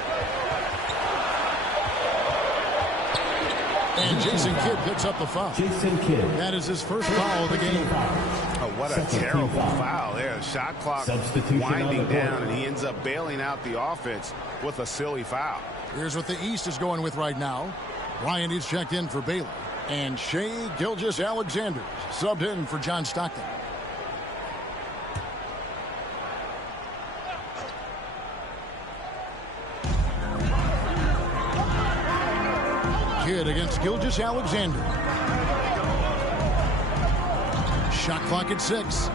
And Jason Kidd picks up the foul. Jason Kidd. That is his first foul of the game. Oh, what a terrible foul there. The shot clock winding down, and he ends up bailing out the offense with a silly foul. Here's what the East is going with right now. Ryan is checked in for Baylor. And Shai Gilgeous-Alexander subbed in for John Stockton. Kidd against Gilgeous-Alexander. Shot clock at 6.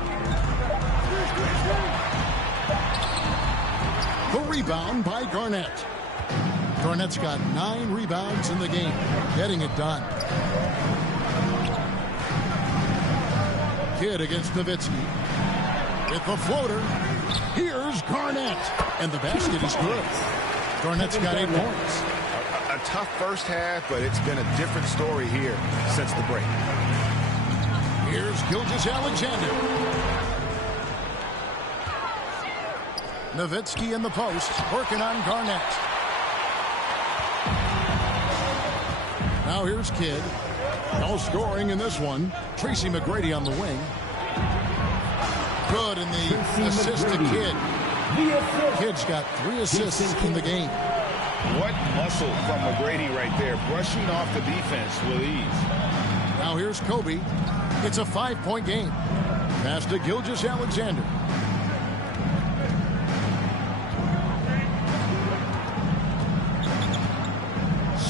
The rebound by Garnett. Garnett's got 9 rebounds in the game, getting it done. Kidd against Nowitzki. With the floater, here's Garnett. And the basket is good. Garnett's got 8 points. A tough first half, but it's been a different story here since the break. Here's Gilgeous-Alexander. Nowitzki in the post, working on Garnett. Now here's Kidd. No scoring in this one. Tracy McGrady on the wing. Good in the assist to Kidd. Kidd's got 3 assists in the game. What muscle from McGrady right there, brushing off the defense with ease. Now here's Kobe. It's a 5-point game. Pass to Gilgeous-Alexander.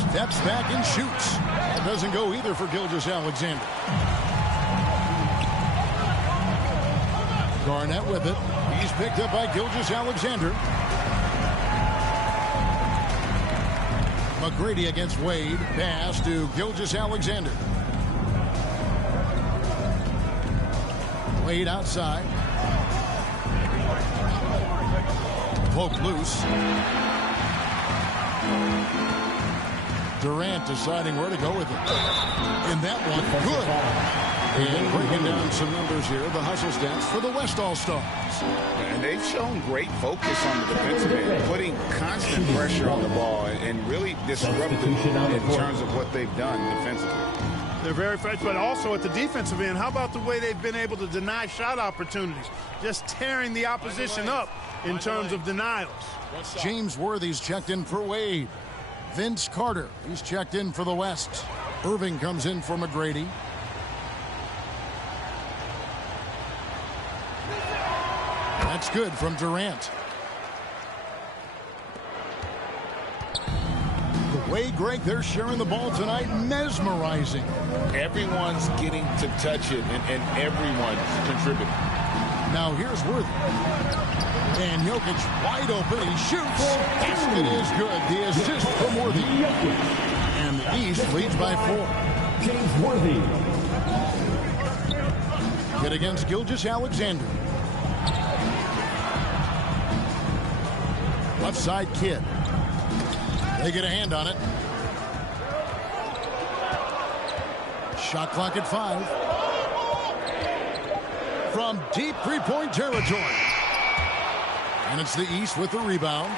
Steps back and shoots. That doesn't go either for Gilgeous-Alexander. Garnett with it. He's picked up by Gilgeous-Alexander. McGrady against Wade. Pass to Gilgeous-Alexander. Wade outside. Poke loose. Durant deciding where to go with it. In that one, good. And breaking down some numbers here, the hustle stats for the West All-Stars. And they've shown great focus on the defensive end, putting constant pressure on the ball and really disruptive in terms of what they've done defensively. They're very fresh, but also at the defensive end, how about the way they've been able to deny shot opportunities? Just tearing the opposition up in terms of denials. James Worthy's checked in for Wade. Vince Carter, he's checked in for the West. Irving comes in for McGrady. That's good from Durant. The way, Greg, they're sharing the ball tonight, mesmerizing. Everyone's getting to touch it, and everyone's contributing. Now here's Worthy. And Jokic wide open. He shoots. Basket is good. The assist from Worthy. And the East leads by 4. James Worthy. Kidd against Gilgeous-Alexander. Left side, Kidd. They get a hand on it. Shot clock at 5. From deep three-point territory. And it's the East with the rebound.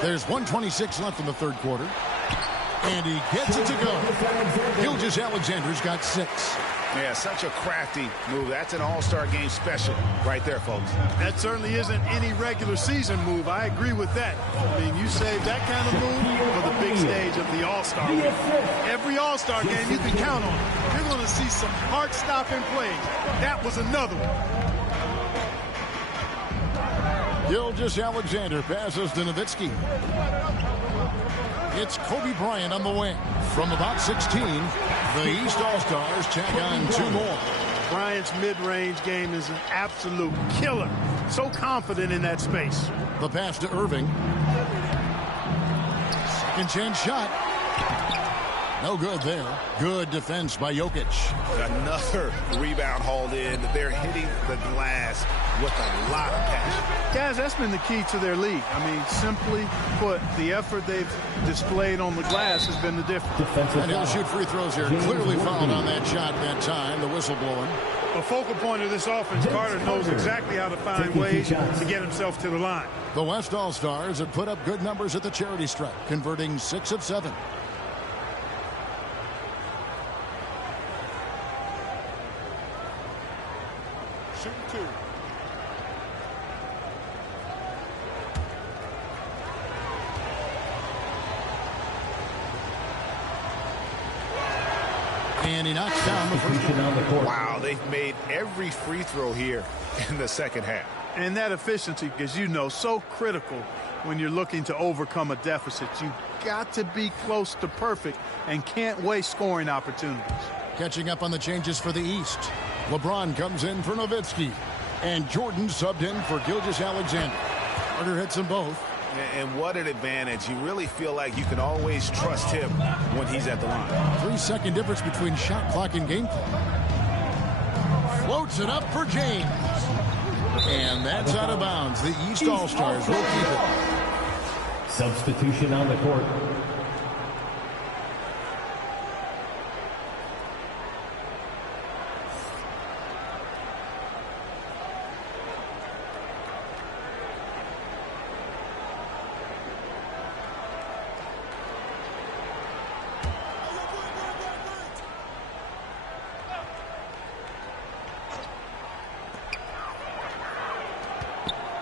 There's 1:26 left in the third quarter. And he gets it to go. Gilgeous-Alexander's got 6. Yeah, such a crafty move. That's an all-star game special right there, folks. That certainly isn't any regular season move. I agree with that. I mean, you save that kind of move for the big stage of the all-star week. Every all-star game you can count on. You're going to see some heart-stopping plays. That was another one. Gilgeous-Alexander passes to Nowitzki. It's Kobe Bryant on the wing. From about 16, the East All-Stars check on 2 more. Bryant's mid-range game is an absolute killer. So confident in that space. The pass to Irving. Second chance shot. No good there. Good defense by Jokic. Another rebound hauled in. They're hitting the glass with a lot of passion. Guys, that's been the key to their lead. I mean, simply put, the effort they've displayed on the glass has been the difference. And he'll shoot free throws here. Clearly fouled on that shot that time. The whistle blowing. A focal point of this offense, Carter knows exactly how to find ways to get himself to the line. The West All-Stars have put up good numbers at the charity stripe, converting 6 of 7. Shooting 2. And he knocks down the first one. Wow, they've made every free throw here in the second half. And that efficiency, as you know, so critical when you're looking to overcome a deficit. You've got to be close to perfect and can't waste scoring opportunities. Catching up on the changes for the East. LeBron comes in for Nowitzki. And Jordan subbed in for Gilgeous-Alexander. Carter hits them both. And what an advantage. You really feel like you can always trust him when he's at the line. 3-second difference between shot clock and game clock. Floats it up for James. And that's out of bounds. The East All-Stars will keep it. Substitution on the court.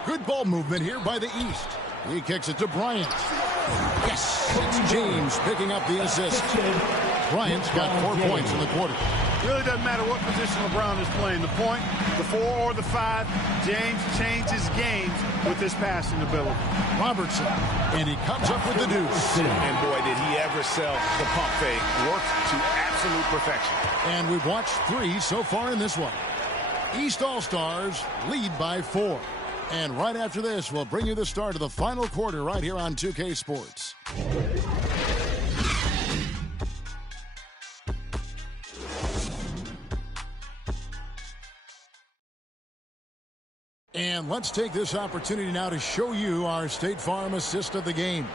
Good ball movement here by the East. He kicks it to Bryant. Yes, it's James picking up the assist. Bryant's got 4 points in the quarter. Really doesn't matter what position LeBron is playing, the point, the 4, or the 5. James changes games with his passing ability. Robertson, and he comes up with the deuce. And boy, did he ever sell the pump fake. Worked to absolute perfection. And we've watched 3 so far in this one. East All-Stars lead by 4. And right after this, we'll bring you the start of the final quarter right here on 2K Sports. And let's take this opportunity now to show you our State Farm assist of the game.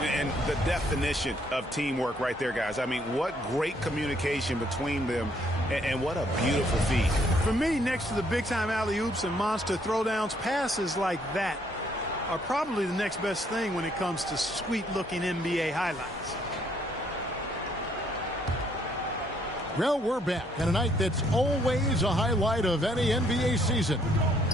And the definition of teamwork right there, guys. I mean, what great communication between them, and what a beautiful feat. For me, next to the big-time alley-oops and monster throwdowns, passes like that are probably the next best thing when it comes to sweet-looking NBA highlights. Well, we're back on a night that's always a highlight of any NBA season.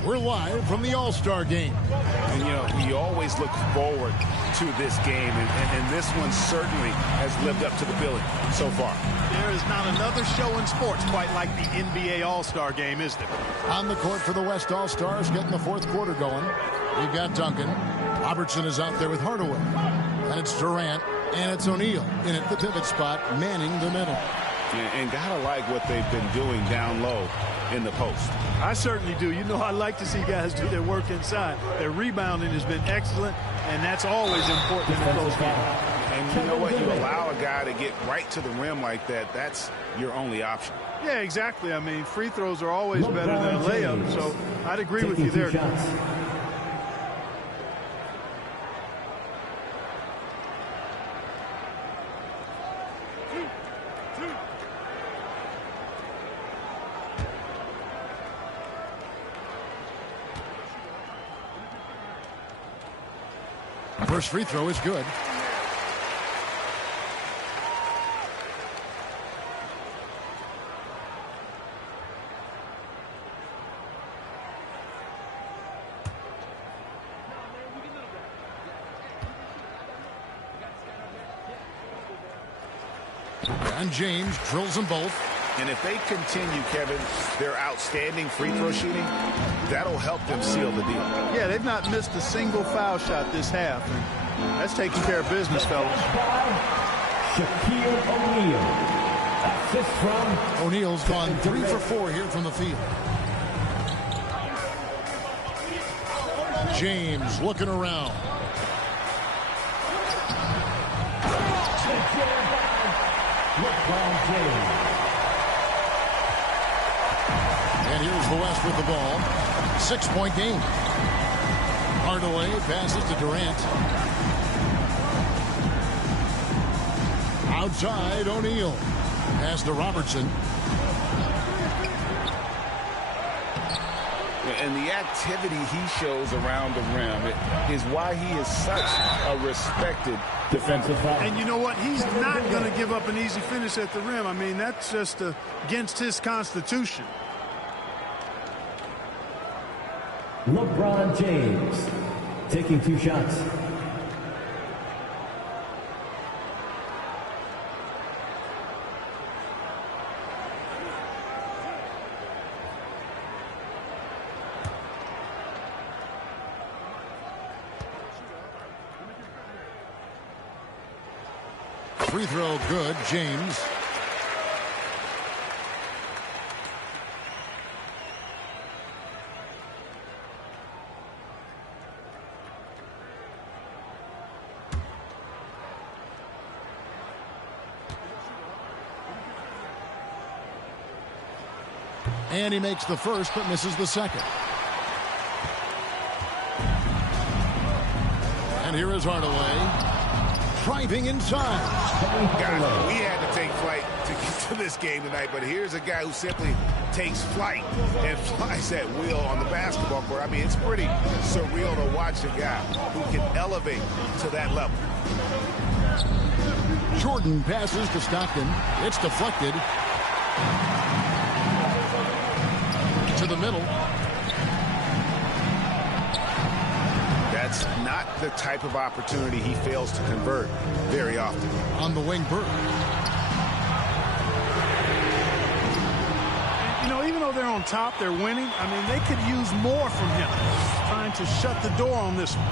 We're live from the All-Star Game. And, you know, we always look forward to this game, and this one certainly has lived up to the billing so far. There is not another show in sports quite like the NBA All-Star Game, is there? On the court for the West All-Stars, getting the fourth quarter going. We've got Duncan. Robertson is out there with Hardaway. And it's Durant, and it's O'Neal in at the pivot spot, manning the middle. And gotta like what they've been doing down low in the post. I certainly do. You know, I like to see guys do their work inside. Their rebounding has been excellent, and that's always important in a close game. And you know what? You allow a guy to get right to the rim like that, that's your only option. Yeah, exactly. I mean, free throws are always better than a layup, so I'd agree with you there. First free throw is good. And James drills them both. And if they continue, Kevin, their outstanding free throw shooting, that'll help them seal the deal. Yeah, they've not missed a single foul shot this half. And that's taking care of business, fellas. Shaquille O'Neal. Assist from O'Neal's gone 3 for 4 here from the field. James looking around. LeBron James. And here's the West with the ball. 6-point game. Hardaway passes to Durant. Outside, O'Neal. Pass to Robertson. And the activity he shows around the rim is why he is such a respected defender. And you know what? He's not going to give up an easy finish at the rim. I mean, that's just against his constitution. LeBron James taking 2 shots. Free throw good, James. And he makes the first but misses the second. And here is Hardaway. Driving inside. Guys, we had to take flight to get to this game tonight, but here's a guy who simply takes flight and flies at will on the basketball court. I mean, it's pretty surreal to watch a guy who can elevate to that level. Jordan passes to Stockton. It's deflected. To the middle. That's not the type of opportunity he fails to convert very often. On the wing, Burke. You know, even though they're on top, they're winning. I mean, they could use more from him. Trying to shut the door on this one.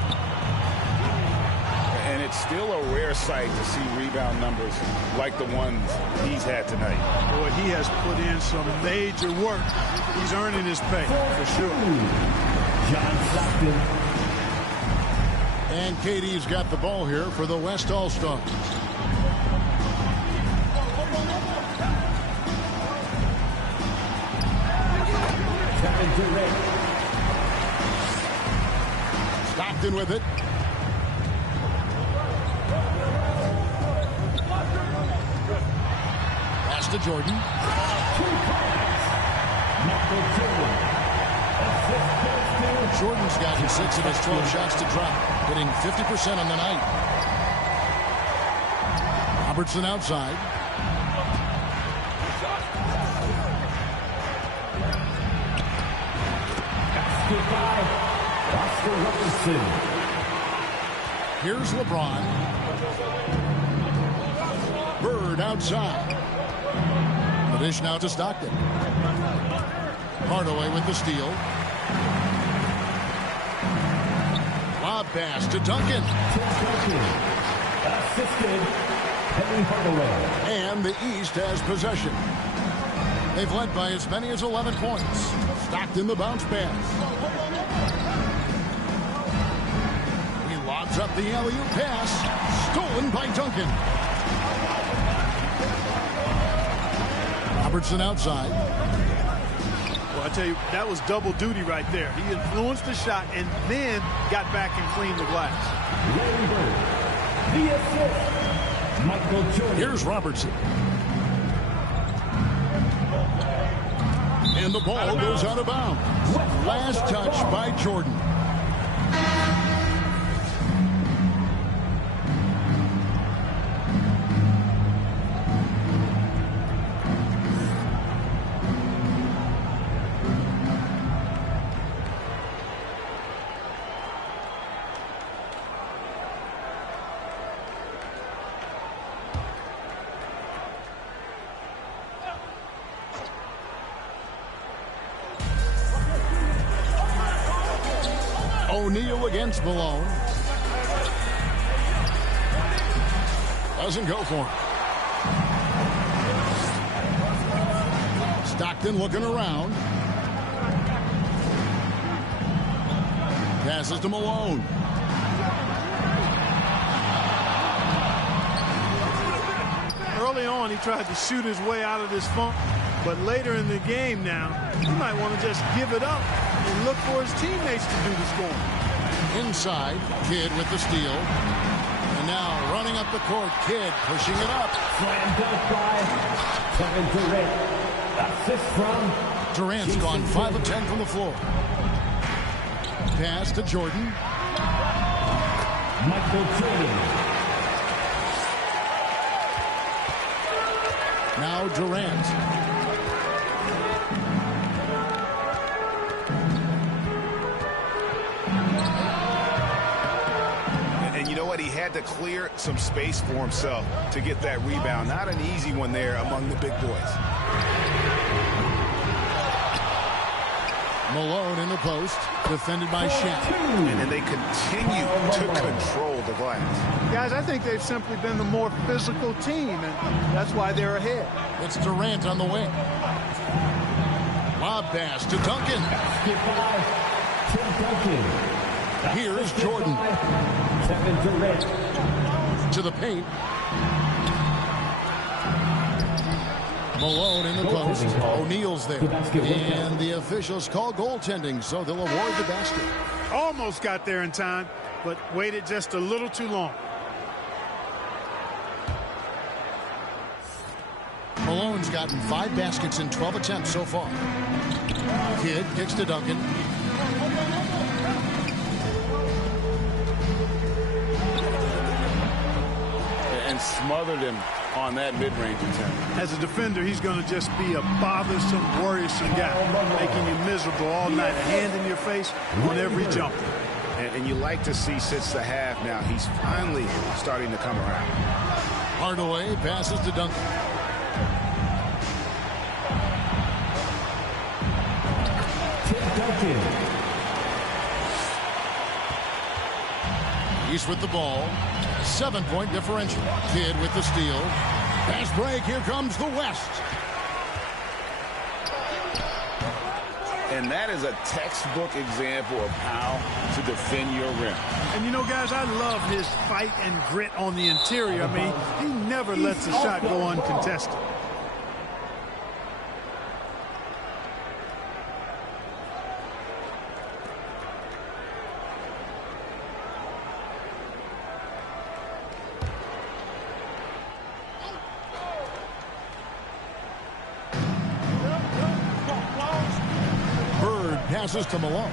And it's still a rare sight to see rebound numbers like the ones he's had tonight. Boy, he has put in some major work. He's earning his pay, for sure. John Stockton. And KD's got the ball here for the West All-Stars. Stockton with it. Pass to Jordan. Jordan's gotten 6 of his 12 shots to drop, hitting 50% on the night. Robertson outside. Here's LeBron. Bird outside. The dish now to Stockton. Hardaway with the steal. Lob pass to Duncan. Assisted Penny Hardaway. And the East has possession. They've led by as many as 11 points. Stockton the bounce pass. He lobs up the alley-oop pass. Stolen by Duncan. Robertson outside. Well, I tell you, that was double duty right there. He influenced the shot and then got back and cleaned the glass. Larry Bird. The assist. Michael Jordan. Here's Robertson. And the ball goes out of bounds. Last touch by Jordan. O'Neal against Malone. Doesn't go for him. Stockton looking around. Passes to Malone. Early on, he tried to shoot his way out of this funk, but later in the game now, he might want to just give it up and look for his teammates to do the scoring. Inside, Kidd with the steal. And now running up the court, Kidd pushing it up. Slam dunk by Kevin Durant. Assist from Durant's gone 5 of 10 from the floor. Pass to Jordan. Michael Jordan. Now Durant. And you know what? He had to clear some space for himself to get that rebound. Not an easy one there among the big boys. Malone in the post, defended by Shaq. And they continue to control the glass. Guys, I think they've simply been the more physical team, and that's why they're ahead. It's Durant on the wing. Lob pass to Duncan. Goodbye, Tim Duncan. Here's Jordan. Kevin Durant. To the paint. Malone in the post. O'Neal's there. And the officials call goaltending, so they'll award the basket. Almost got there in time, but waited just a little too long. Malone's gotten 5 baskets in 12 attempts so far. Kidd kicks to Duncan. And smothered him on that mid-range attempt. As a defender, he's going to just be a bothersome, worrisome guy, making you miserable all night, a hand in your face on every jump. And you like to see since the half now, he's finally starting to come around. Hardaway passes to Duncan. He's with the ball. 7-point differential. Kidd with the steal. Pass break. Here comes the West. And that is a textbook example of how to defend your rim. And you know, guys, I love his fight and grit on the interior. I mean, he never lets a shot go uncontested. Passes to Malone.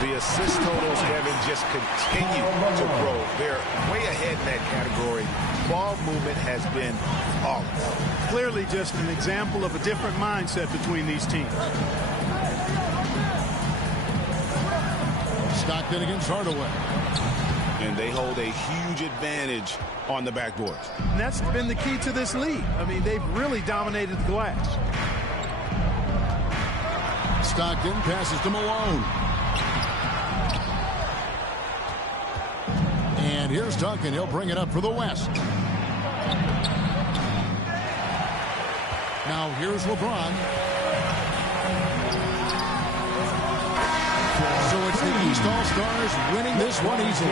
The assist totals, Kevin, just continue to grow. They're way ahead in that category. Ball movement has been flawless. Clearly just an example of a different mindset between these teams. Stockton against Hardaway. And they hold a huge advantage on the backboards. And that's been the key to this lead. I mean, they've really dominated the glass. Stockton passes to Malone. And here's Duncan. He'll bring it up for the West. Now here's LeBron. So it's the East All-Stars winning this one easily.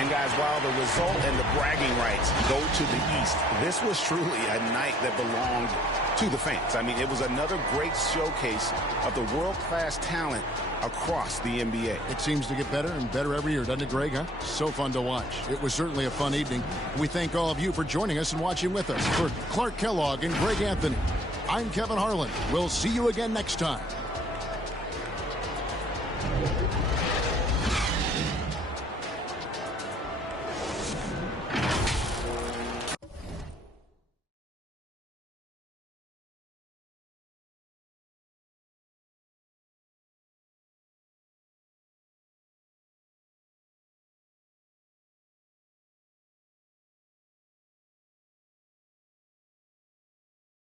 And guys, while the result and the bragging rights go to the East, this was truly a night that belonged to the fans. I mean, it was another great showcase of the world-class talent across the NBA. It seems to get better and better every year, doesn't it, Greg? Huh? So fun to watch. It was certainly a fun evening. We thank all of you for joining us and watching with us. For Clark Kellogg and Greg Anthony, I'm Kevin Harlan. We'll see you again next time.